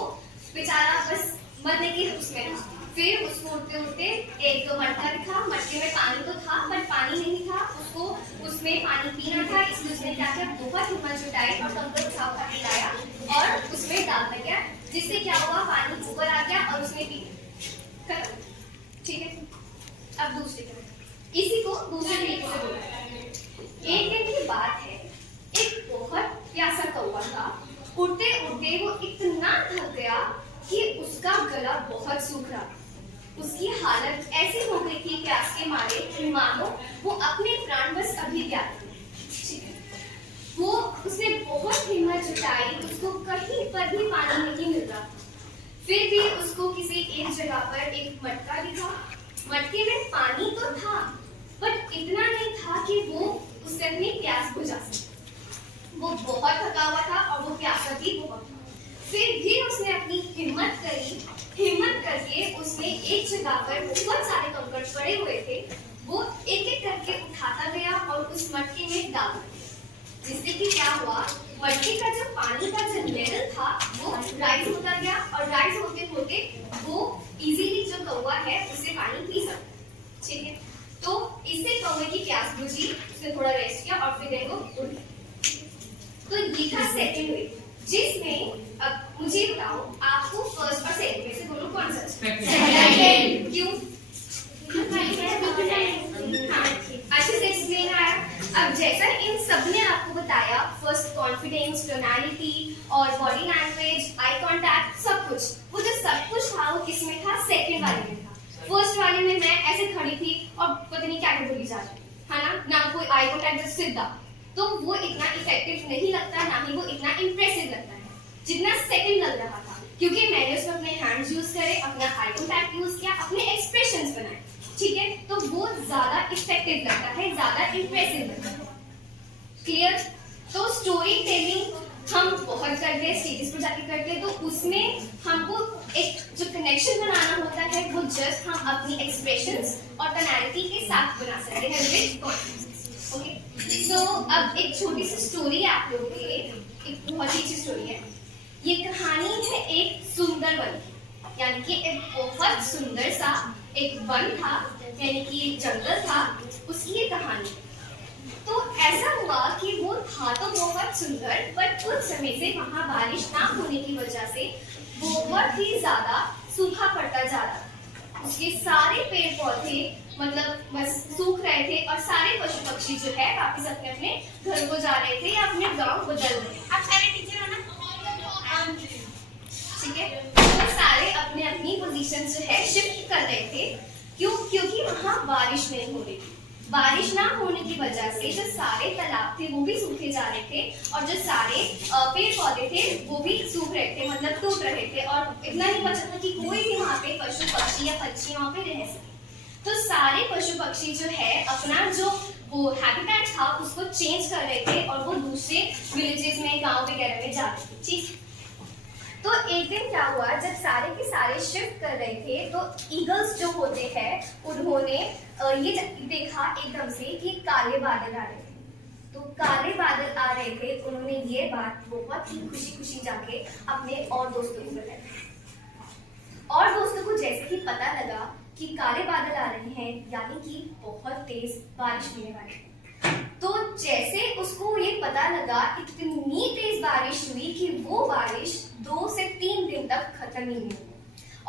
बेचारा बस मरने की उसमें था। फिर उसको उड़ते उड़ते एक मटका दिखा, मटके में पानी तो था पर पानी नहीं था, उसको उसमें पानी पीना था, इसलिए उसने क्या किया, बहुत हिम्मत जुटाई और कंकड़ उठा उठा के लाया और उसमें डाल दिया, जिससे क्या हुआ, पानी ऊपर आ गया और उसने पी लिया। ठीक है, अब दूसरी तरफ इसी को दूसरे तरीके से बोला। एक दिन की बात है, एक बहुत प्यासा कौवा था, उड़ते उड़ते वो इतना थक गया कि उसका गला बहुत सूख रहा, उसकी हालत ऐसी हो गई थी प्यास के मारे कि मानो वो अपने प्राण बस अभी त्याग थे। वो उसने बहुत हिम्मत जुटाई, उसको कहीं पर भी पानी नहीं मिल रहा था, फिर भी उसको किसी एक जगह पर एक मटका दिखा, मटके में पानी तो था बट इतना नहीं था कि वो उससे अपनी प्यास बुझा सके। वो बहुत थका हुआ था और वो प्यासा भी बहुत था, फिर भी उसने अपनी हिम्मत करी, हिम्मत करके उसने एक जगह पर बहुत सारे कंकड़ पड़े हुए थे, वो एक एक करके उठाता गया और उस मटके में डाल दिया, जिससे कि क्या हुआ, मटके का जो पानी का जो लेवल था वो राइज होता गया और राइज होते होते वो इजीली जो कौवा है उससे पानी पी सकता। ठीक है, तो इससे कौवे की प्यास बुझी, उसने थोड़ा रेस्ट किया और फिर वो उड़ गया। तो ये था सेकंड वे, जिसमें अब मुझे बताओ आपको फर्स्ट और सेकंड में से दोनों कौन सा सेकंड? क्यों? अच्छे से एक्सप्लेन आया। अब जैसा इन सब ने आपको बताया, फर्स्ट कॉन्फिडेंस, टोनालिटी और बॉडी लैंग्वेज, आई कांटेक्ट, सब कुछ, वो जो सब कुछ था वो किसमें था, सेकंड वाले में था। फर्स्ट वाले में मैं ऐसे खड़ी थी और पता नहीं क्या बोली जा रही है ना कोई आई कांटेक्ट, जस्ट सीधा, तो वो इतना इफेक्टिव नहीं लगता, ना ही वो इतना इम्प्रेसिव लगता है जितना सेकंड लग रहा था, क्योंकि मैंने उसमें अपने हैंड्स यूज करे, अपना आई कांटेक्ट यूज किया, अपने एक्सप्रेशंस बनाए। ठीक है, तो वो ज्यादा इफेक्टिव लगता है, ज्यादा इम्प्रेसिव लगता है। क्लियर? तो स्टोरी टेलिंग हम बहुत करते हैं, स्टेजेस पर जाके करते हैं, तो उसमें हमको एक जो कनेक्शन बनाना होता है वो जस्ट हम अपनी एक्सप्रेशंस और टोनैलिटी के साथ बना सकते हैं विद कॉन्फिडेंस। ओके, सो अब एक छोटी सी स्टोरी है आप लोगों के लिए, एक बहुत ही अच्छी स्टोरी है। ये कहानी है एक सुंदर वन की, यानी कि एक बहुत सुंदर सा एक वन था, यानी कि जंगल था, उसकी ये कहानी। तो ऐसा हुआ कि वो था तो बहुत सुंदर, बट कुछ समय से वहां बारिश ना होने की वजह से बहुत ही ज्यादा सूखा पड़ता जा रहा था। उसके सारे पेड़ पौधे मतलब बस सूख रहे थे और सारे पशु पक्षी जो है वापस अपने अपने घर को जा रहे थे या अपने गांव बदल रहे। आप सारे टीचर हो ना? ठीक है, तो सारे अपने अपनी पोजीशन जो है शिफ्ट कर रहे थे। क्यों? क्योंकि वहां बारिश नहीं हो रही थी। बारिश ना होने की वजह से जो सारे तालाब थे वो भी सूखे जा रहे थे और जो सारे पेड़ पौधे थे वो भी सूख रहे थे, मतलब टूट रहे थे, और इतना नहीं बचा था कि कोई भी वहाँ पे पशु पक्षी या पक्षी वहाँ पे रह सके। तो सारे पशु पक्षी जो है अपना जो वो हैबिटेट था उसको चेंज कर रहे थे और वो दूसरे विलेजेस में, गाँव वगैरह में जा रहे थे। ठीक, तो एक दिन क्या हुआ, जब सारे के सारे शिफ्ट कर रहे थे तो ईगल्स जो होते हैं उन्होंने ये देखा एकदम से कि काले बादल आ रहे थे। तो काले बादल आ रहे थे, उन्होंने ये बात बहुत ही खुशी खुशी जाके अपने और दोस्तों को बताई। और दोस्तों को जैसे ही पता लगा कि काले बादल आ रहे हैं, यानी कि बहुत तेज बारिश होने वाली है, तो जैसे उसको ये पता लगा, इतनी तेज बारिश हुई कि वो बारिश 2 से 3 दिन तक खत्म ही नहीं हुई।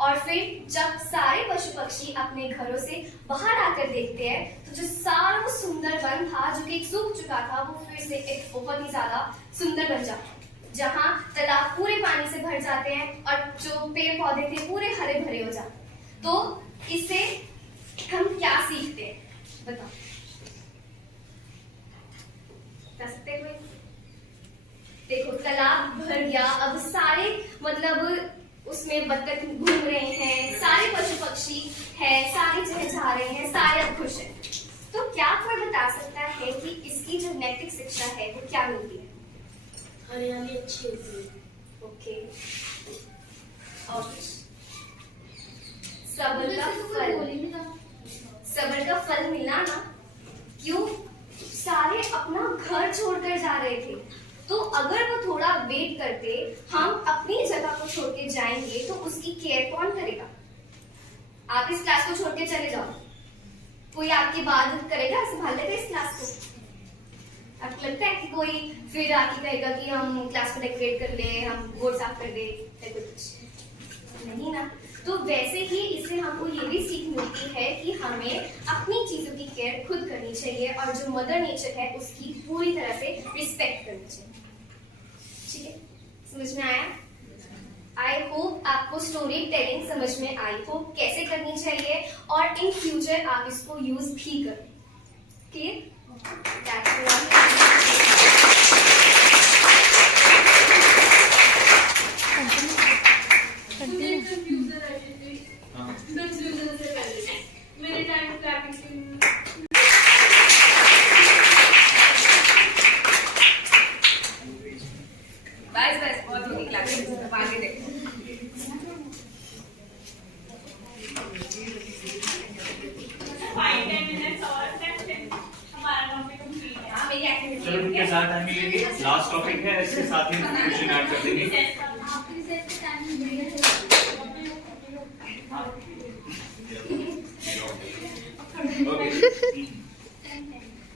और फिर जब सारे पशु पक्षी अपने घरों से बाहर आकर देखते हैं तो जो सारा सुंदर वन था जो कि सूख चुका था वो फिर से एक बहुत ही ज्यादा सुंदर बन जाता है, जहाँ तालाब पूरे पानी से भर जाते हैं और जो पेड़ पौधे थे पूरे हरे भरे हो जाते हैं। तो इससे हम क्या सीखते हैं बताओ? देखो, तालाब भर गया, अब सारे मतलब उसमें बत्तख घूम रहे हैं, सारे पशु पक्षी हैं, सारे चहचहा रहे हैं, सारे अब खुश हैं। तो क्या कोई बता सकता है कि इसकी जो नैतिक शिक्षा है वो क्या मिलती है? हरियाली अच्छी होती है। ओके, और सब्र का फल मिला ना? क्यों? सारे अपना घर छोड़कर जा रहे थे, तो अगर वो थोड़ा वेट करते, हम अपनी जगह को छोड़ के जाएंगे तो उसकी केयर कौन करेगा? आप इस क्लास को छोड़ के चले जाओ, कोई आपके बाद करेगा, संभाल लेगा इस क्लास को? आपको लगता है कि कोई फिर आके कहेगा कि हम क्लास को डेकोरेट कर ले, हम बोर्ड साफ कर दे, कुछ नहीं ना? तो वैसे ही इससे हमको ये भी सीख मिलती है कि हमें अपनी चीजों की केयर खुद करनी चाहिए और जो मदर नेचर है उसकी पूरी तरह से रिस्पेक्ट करनी चाहिए। ठीक है, समझ में आया? आई होप आपको स्टोरी टेलिंग समझ में आई हो, कैसे करनी चाहिए और इन फ्यूचर आप इसको यूज भी करें। क्लियर? मेरे टाइम क्लैपिंग बस बहुत होगी क्लैपिंग, अब आगे देखो। चलो ठीक है, ज़्यादा टाइम नहीं लेंगे, लास्ट टॉपिक है, इसके साथ ही क्वेश्चन ऐड कर देंगे।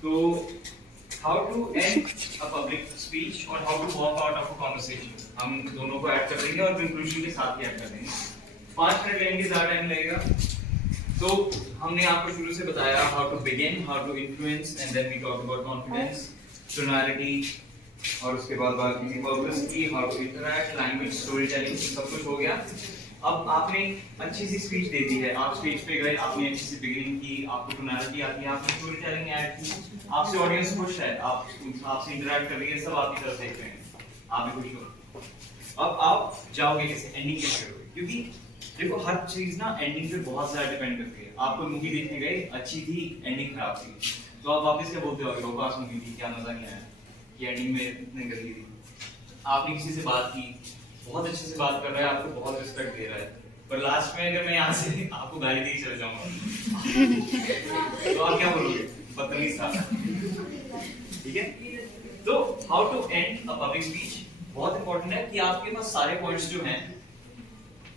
तो how to end a public speech और how to walk out of a conversation, हम दोनों को ऐड कर देंगे और कंक्लूजन के साथ ही ऐड कर देंगे। 5 मिनट लेंगे, ज़्यादा टाइम लगेगा। तो हमने आपको शुरू से बताया how to begin, how to influence, and then we talked about confidence, tonality, और उसके बाद बात की purpose की, how to interact, language, storytelling, सब कुछ हो गया। अब आपने अच्छी सी स्पीच दे दी है, आप स्टेज पे गए, आपने अच्छी सी बिगिनिंग की, आपको टोनैलिटी आती है, आपने स्टोरी टेलिंग ऐड की, आपसे ऑडियंस खुश है, आपसे इंटरेक्ट कर रही है, सब आपकी तरफ देख रहे हैं, आप भी खुश हो। अब आप जाओगे कैसे, एंडिंग कैसे करोगे? क्योंकि देखो हर चीज ना एंडिंग पे बहुत ज्यादा डिपेंड करती है। आप कोई मूवी देखने गए, अच्छी थी, एंडिंग खराब थी, तो आप वापस क्या बोलते हो, बकवास मूवी थी, क्या मजा नहीं आया, कि एंडिंग में इतनी गंदी थी। आपने किसी से बात की, बहुत अच्छे से बात कर रहा है, आपको बहुत रिस्पेक्ट दे रहा है, पर लास्ट में अगर मैं यहाँ से आपको गाली दी चले जाऊंगा तो आप क्या बोलोगे? बदतमीज था। ठीक है, तो how to end a public speech बहुत इंपॉर्टेंट है कि आपके पास सारे पॉइंट्स जो हैं,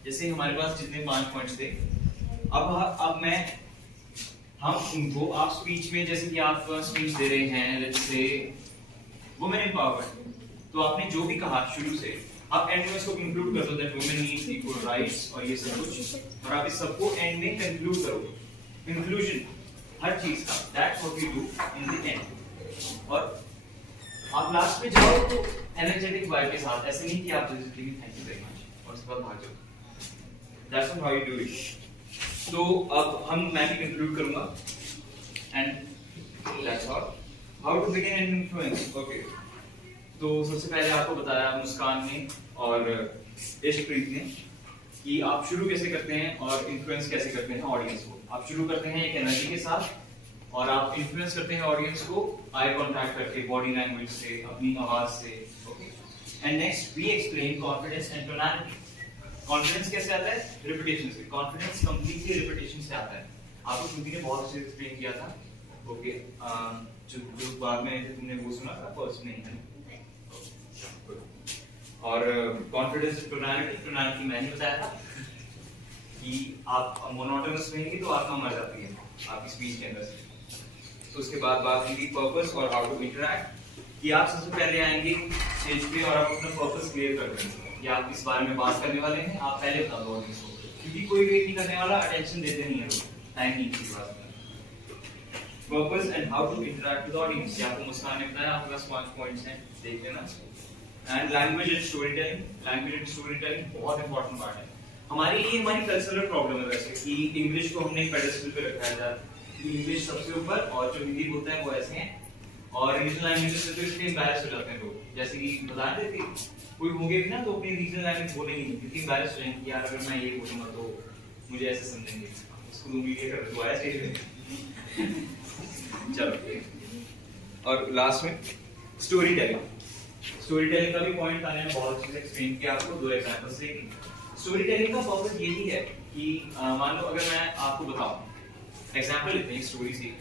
जैसे हमारे पास जितने 5 पॉइंट्स थे, अब मैं हम उनको आप स्पीच में, जैसे कि आप स्पीच दे रहे हैं, लेट्स से वुमेन एम्पावरमेंट, तो आपने जो भी कहा शुरू से, आप एंड में इसको कंक्लूड कर दो that women needs equal rights और ये सब कुछ, और आप इस सबको एंड में कंक्लूड करोगे, कंक्लूजन हर चीज का, that's what we do in the end. और आप लास्ट में जाओ तो एनर्जेटिक वाइब के साथ, ऐसे नहीं कि आप just thank you very much और उसके बाद भाग जाओ, that's not how you do it. तो अब मैं भी कंक्लूड करूंगा and that's all. How to begin and influence, okay. तो सबसे पहले आपको बताया मुस्कान ने और इश्कप्रीत ने कि आप शुरू कैसे करते हैं और इन्फ्लुएंस कैसे करते हैं ऑडियंस को। आप शुरू करते हैं एक एनर्जी के साथ और आप इन्फ्लुएंस करते हैं ऑडियंस को आई कांटेक्ट करके, बॉडी लैंग्वेज से, अपनी आवाज से, okay. And next we explain confidence and tonality. Confidence कैसे आता है? रिपीटेशन से। कॉन्फिडेंस कंप्लीटली रिपीटेशन से आता है। आपको श्रुति ने बहुत अच्छे से एक्सप्लेन किया था, ओके। जो बाद में तुमने वो सुना था फर्स्ट नहीं है। और कॉन्फिडेंस टोनैलिटी मैंने बताया था कि आप मोनोटोनस रहेंगे तो आत्मा मर जाती है आपकी स्पीच के अंदर से। तो उसके बाद बात की पर्पस और हाउ टू इंटरैक्ट, कि आप सबसे पहले आएंगे स्टेज पे और आप अपना पर्पस क्लियर कर देंगे कि आप किस बारे में बात करने वाले हैं, आप पहले बता दो ऑडियंस को, क्योंकि कोई वेट नहीं करने वाला, अटेंशन देते नहीं है लोग, टाइम नहीं किसी बात में। Purpose and how to interact with audience, आपको मुस्कान ने बताया, आपके पास 5 पॉइंट्स हैं, देख लेना। And language and story telling, language and story telling बहुत इंपॉर्टेंट पार्ट है हमारे लिए। हमारी कल्चरल प्रॉब्लम है वैसे कि इंग्लिश को हमने पेडेस्टल पे रखा है कि इंग्लिश सबसे ऊपर और जो हिंदी बोलते हैं वो ऐसे हैं, और रीजनल लैंग्वेजेस से तो इसलिए एम्बैरेस हो जाते हैं लोग। जैसे कि बता रहे थे कोई होंगे भी ना तो अपनी रीजनल लैंग्वेज बोलेंगे नहीं, क्योंकि एम्बैरेस हो जाएंगे कि यार अगर मैं ये बोलूंगा तो मुझे ऐसे समझेंगे, उसको तुम मीडिया कर दो आया स्टेज पे। चलो, और लास्ट में स्टोरी टेलिंग। स्टोरी टेलिंग का भी पॉइंट आने में बहुत अच्छे से एक्सप्लेन किया आपको 2 एग्जांपल से। स्टोरी टेलिंग का पर्पस यही है कि मान लो अगर मैं आपको बताऊं, एग्जांपल लेते हैं स्टोरी से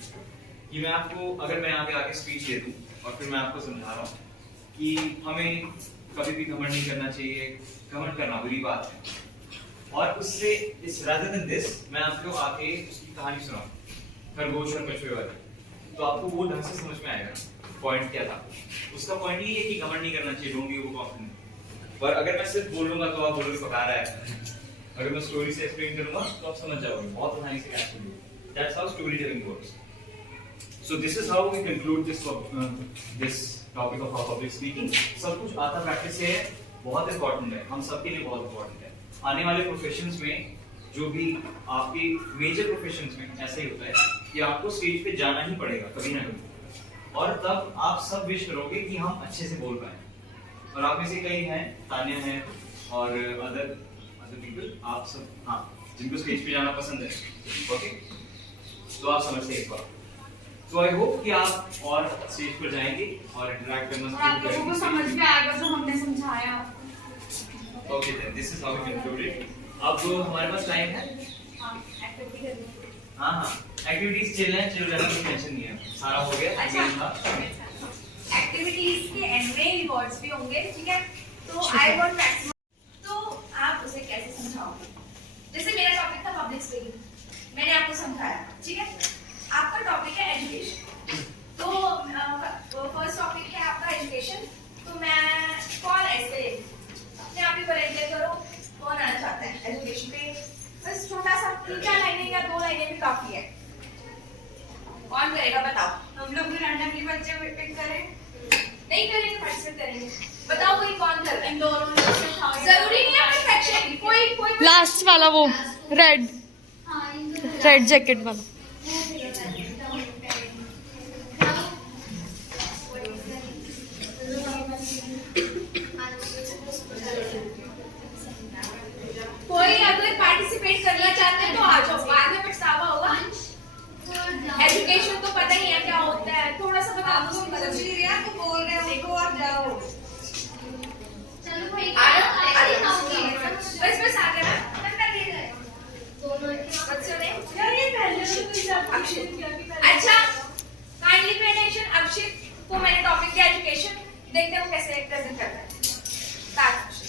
कि मैं आपको, अगर मैं यहाँ पे आके स्पीच दे दूँ और फिर मैं आपको समझा रहा हूँ कि हमें कभी भी घमंड नहीं करना चाहिए, घमंड करना बुरी बात है, और उससे इस rather than this मैं आपको आके उसकी कहानी सुनाऊँ खरगोश और कछुए वाली, तो आपको वो ढंग से समझ में आएगा पॉइंट क्या था। उसका पॉइंट ये है कि घमंड नहीं करना चाहिए, डोंट बी ओवर कॉन्फिडेंट। पर अगर मैं सिर्फ बोलूंगा तो आप बोलोगे पका रहा है, अगर मैं स्टोरी से एक्सप्लेन करूंगा तो आप समझ जाओगे बहुत आसानी से कैच करोगे। That's how story telling works. So this is how we conclude this topic of public speaking. सब कुछ आता प्रैक्टिस से है, बहुत इंपॉर्टेंट है, हम सबके लिए बहुत इंपॉर्टेंट है। आने वाले प्रोफेशंस में, जो भी आपके मेजर प्रोफेशंस में ऐसा ही होता है कि आपको स्टेज पे जाना ही पड़ेगा कभी ना कभी, और तब आप सब विश करोगे कि हम अच्छे से बोल पाए। और आप में से कई हैं, तान्या है और अदर पीपल, आप सब हाँ जिनको स्टेज पे जाना पसंद है, ओके, तो आप समझते हैं इस बात। तो आई होप कि आप और स्टेज पर जाएंगे और इंटरेक्ट करना आप लोगों को समझ में आएगा जो हमने समझाया। Okay then this is how we concluded. अब हमारे पास टाइम है, हाँ हाँ एक्टिविटीज चल रहे हैं, चलो ज्यादा कोई टेंशन नहीं है, सारा हो गया। एक्टिविटीज के एंड में रिवॉर्ड्स भी होंगे, ठीक है? तो आई वांट मैक्सिमम, तो आप उसे कैसे समझाओगे? जैसे मेरा टॉपिक था पब्लिक स्पीकिंग, मैंने आपको समझाया, ठीक है? आपका टॉपिक है एजुकेशन, तो फर्स्ट टॉपिक है आपका एजुकेशन, तो मैं कौन ऐसे अपने आप ही वॉलंटियर करो, कौन आना चाहता है एजुकेशन पे? बस छोटा सा 3-4 लाइनें या 2 लाइनें भी काफी है। कौन करेगा बताओ? हम लोग भी रैंडमली बच्चे पिक करें? नहीं करेंगे, पार्टिसिपेट करेंगे। बताओ कोई कौन कर रहा है? जरूरी नहीं है परफेक्शन, कोई लास्ट वाला वो रेड जैकेट वाला। कोई अगर पार्टिसिपेट करना चाहते हैं तो आ जाओ, बाद में पछतावा होगा। एजुकेशन तो पता ही है क्या होता है, थोड़ा सा बता दो। तो बोल रहे हो उनको, आप जाओ। चलो भाई बस आ गया ना। अच्छा, काइंडली पे अटेंशन। अक्षित को मैंने टॉपिक दिया एजुकेशन, देखते हैं वो कैसे प्रेजेंट करता है। Start.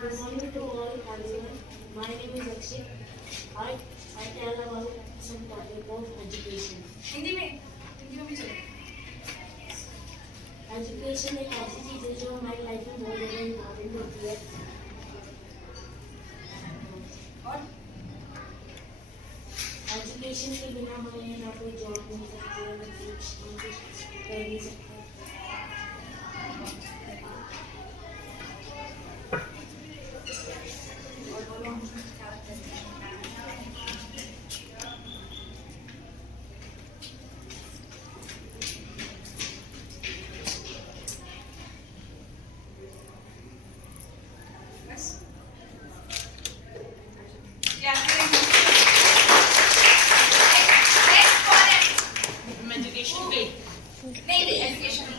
Good morning to all everyone. My name is Akshit. I tell about some topic of education. Hindi में भी चलो। एजुकेशन एक ऐसी चीज है जो हमारी लाइफ में बहुत ज़्यादा इम्पोर्टेंट होती है। और एजुकेशन के बिना हमें ना कोई जॉब मिल सकती है, ना कुछ कर नहीं सकते।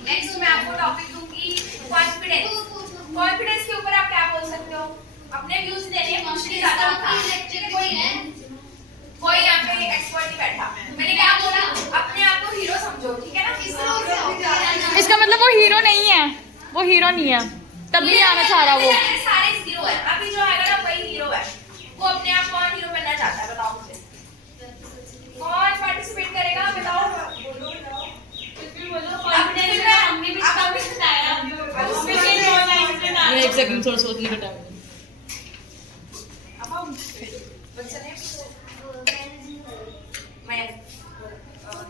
नेक्स्ट मैं आपको टॉपिक दूंगी कॉन्फिडेंस। कॉन्फिडेंस के ऊपर आप क्या बोल सकते हो? अपने व्यूज देने हैं, कुछ नहीं ज्यादा। कोई यहाँ पे एक्सपर्ट नहीं बैठा। मैंने क्या बोला? अपने आप को हीरो समझो, ठीक है ना? इसका मतलब वो हीरो नहीं है, वो हीरो नहीं है, तब भी आना चाह रहा वो। सारे हीरो है, अभी जो आएगा ना वही हीरो है। वो अपने आप कौन हीरो बनना चाहता है बताओ मुझे? कौन पार्टिसिपेट करेगा बताओ? एक सेकंड थोड़ा सोच लेकर time.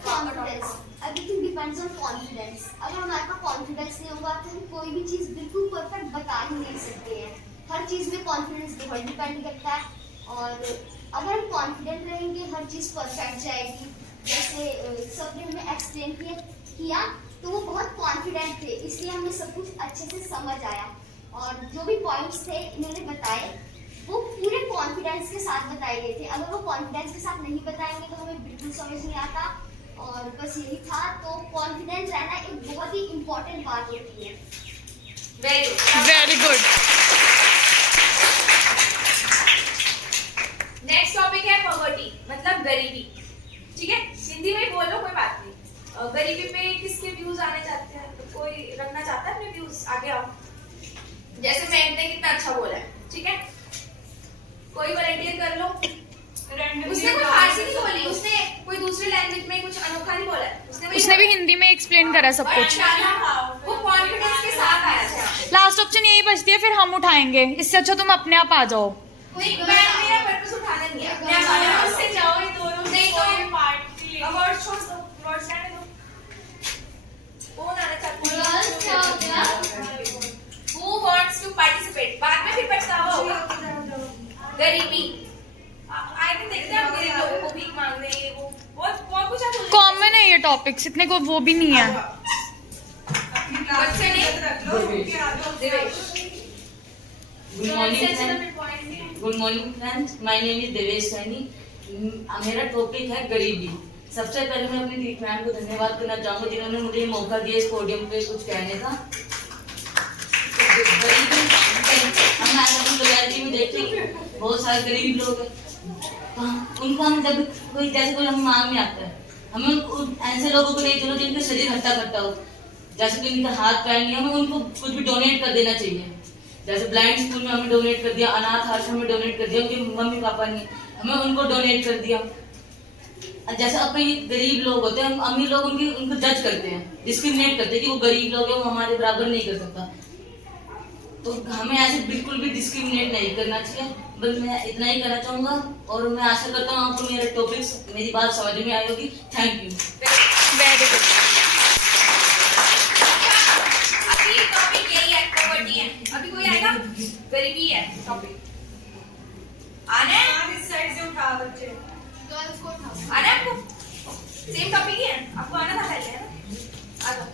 Confidence, everything depends on confidence. अगर हमारे पास कॉन्फिडेंस नहीं होगा तो हम कोई भी चीज़ बिल्कुल परफेक्ट बता ही नहीं सकते हैं। हर चीज़ में कॉन्फिडेंस बहुत डिपेंड करता है, और अगर हम कॉन्फिडेंट रहेंगे हर चीज़ परफेक्ट जाएगी। जैसे सर ने हमें एक्सप्लेन किया तो वो बहुत कॉन्फिडेंट थे, इसलिए हमें सब कुछ अच्छे से समझ आया, और जो भी पॉइंट्स थे इन्होंने बताए वो पूरे कॉन्फिडेंस के साथ बताए गए थे। अगर वो कॉन्फिडेंस के साथ नहीं बताएंगे तो हमें बिल्कुल समझ नहीं आता। और बस यही था। तो कॉन्फिडेंस रहना एक बहुत ही इम्पोर्टेंट बात होती है। Very good. नेक्स्ट टॉपिक है पॉवर्टी, मतलब गरीबी। ठीक है, हिंदी में बोलो कोई बात नहीं। गरीबी पे किसके व्यूज आने चाहते हैं? तो कोई रखना चाहता है अपने व्यूज? आगे आओ। जैसे मैं ने कितना अच्छा बोला है, ठीक है, कोई वॉलंटियर कर लो। उसने कोई फारसी नहीं बोली, उसने कोई दूसरे लैंग्वेज में कुछ अनोखा नहीं बोला है, उसने भी हिंदी में एक्सप्लेन करा सब कुछ। वो कॉन्फिडेंस के साथ आया था। लास्ट ऑप्शन यही बचती है, फिर हम उठाएंगे। इससे अच्छा तुम अपने आप आ जाओ। नहीं, मेरा पर्पस उठाना नहीं है, मैं उससे जाओ ये दोनों नहीं तो पार्ट अवार्ड छोड़ दो, अवार्ड रहने दो। कौन आना चाहता है? Who wants to participate? बाद में फिर पछतावा होगा। गरीबी आई थिंक देखते हैं, गरीब लोगों को भीख मांगने, वो बहुत बहुत कुछ है। कॉमन है ये टॉपिक्स, इतने को वो भी नहीं है। बच्चे नहीं good morning friends, my name is Devesh Saini. मेरा टॉपिक है गरीबी। सबसे पहले मैं अपनी दीप मैम को धन्यवाद करना चाहूंगा जिन्होंने मुझे ये मौका दिया इस पोडियम पे कुछ कहने का। गरीबी हम अपनी लोकेलिटी में देखते हैं बहुत सारे गरीब लोग हैं, उनको हम जब कोई जैसे कोई हम मांगने आता है, हमें ऐसे लोगों को नहीं चलो जिनका शरीर हट्टा कट्टा हो, जैसे कि इनका हाथ पैर नहीं, हमें उनको कुछ भी डोनेट कर देना चाहिए। जैसे ब्लाइंड स्कूल में हमें डोनेट कर दिया, अनाथ आश्रम में डोनेट कर दिया, उनके मम्मी पापा ने हमें उनको डोनेट कर दिया। जैसे अपने गरीब लोग होते हैं, हम अमीर लोग उनको जज करते हैं, डिस्क्रिमिनेट करते हैं कि वो गरीब लोग हैं, वो हमारे बराबर नहीं कर सकता। तो हमें ऐसे बिल्कुल भी डिस्क्रिमिनेट नहीं करना चाहिए। बस मैं इतना ही कहना चाहूंगा और मैं आशा करता हूँ आपको मेरे टॉपिक्स, मेरी बात समझ में आई होगी। Thank you. Very good. अभी टॉपिक यही है, पॉवर्टी है। अभी कोई आएगा? गरीबी है टॉपिक। आना है? इस साइड से उठा बच्चे। गर्ल्स को उठाओ। आना है आपको? सेम टॉपिक ही है, आपको आना था पहले, है ना? आ जाओ।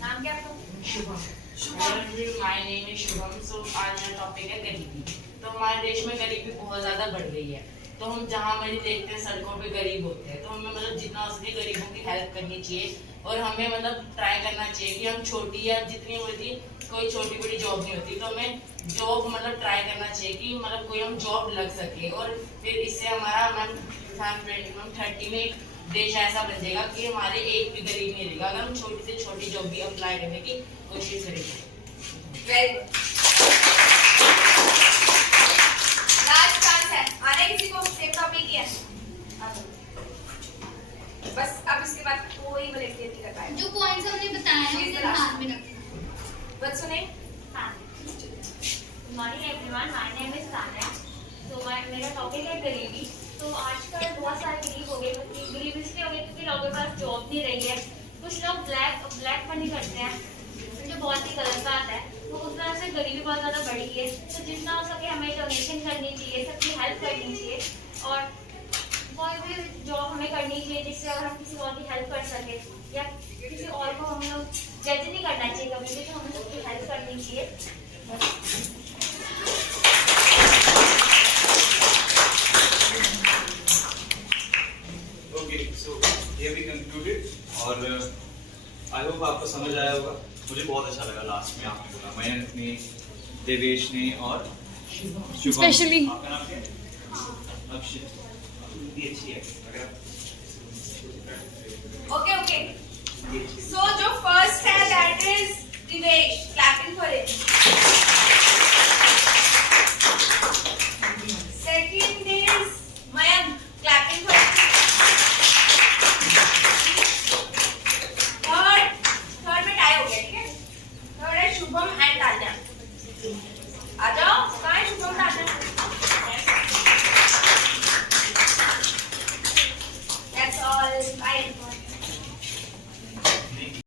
नाम क्या आपका? Shubham. My name is Shubham. So आज का टॉपिक है गरीबी। तो हमारे देश में गरीबी बहुत ज्यादा बढ़ गई है। तो हम जहाँ मर्जी देखते हैं सड़कों पे गरीब होते हैं, तो हमें मतलब जितना हो सके गरीबों की हेल्प करनी चाहिए और हमें मतलब ट्राई करना चाहिए कि हम छोटी या जितनी मर्जी, कोई छोटी बड़ी जॉब नहीं होती, तो हमें जॉब मतलब ट्राई करना चाहिए कि मतलब कोई हम जॉब लग सके और फिर इससे हमारा 30 में एक देश ऐसा बन जाएगा कि हमारे एक भी गरीब नहीं रहेगा अगर हम छोटी से छोटी जॉब भी अप्लाई करने की कोशिश करेंगे। Very good. लास्ट चांस है, आने किसी को? सेम टॉपिक ही है। बस अब इसके बाद कोई वॉलंटियर नहीं कर पाएगा। जो पॉइंट्स हमने बताए हैं उसे ध्यान में रखना। बच्चों ने morning everyone, my name is Tanya. तो मेरा टॉपिक है गरीबी। तो आजकल बहुत सारे गरीब हो गए, गरीब इसलिए हो गए क्योंकि लोगों के पास जॉब नहीं रही है। कुछ लोग ब्लैक मनी करते हैं, जो बहुत ही गलत बात है। तो उस तरह से गरीबी बहुत ज़्यादा बढ़ी है। तो जितना हो सके हमें डोनेशन करनी चाहिए, सबकी हेल्प करनी चाहिए और कोई भी जॉब हमें करनी चाहिए जिससे अगर हम किसी और की हेल्प कर सके या किसी और को हम लोग जज नहीं करना चाहिए कभी भी, तो हमें सबकी हेल्प करनी चाहिए। ओके, सो ये भी कंक्लूडेड और आई होप आपको समझ आया होगा। मुझे बहुत अच्छा लगा लास्ट में आपने बोला, मैं अपने देवेश ने और स्पेशली आपका नाम क्या है? अक्षय। ये अच्छी है। अगर ओके। सो जो फर्स्ट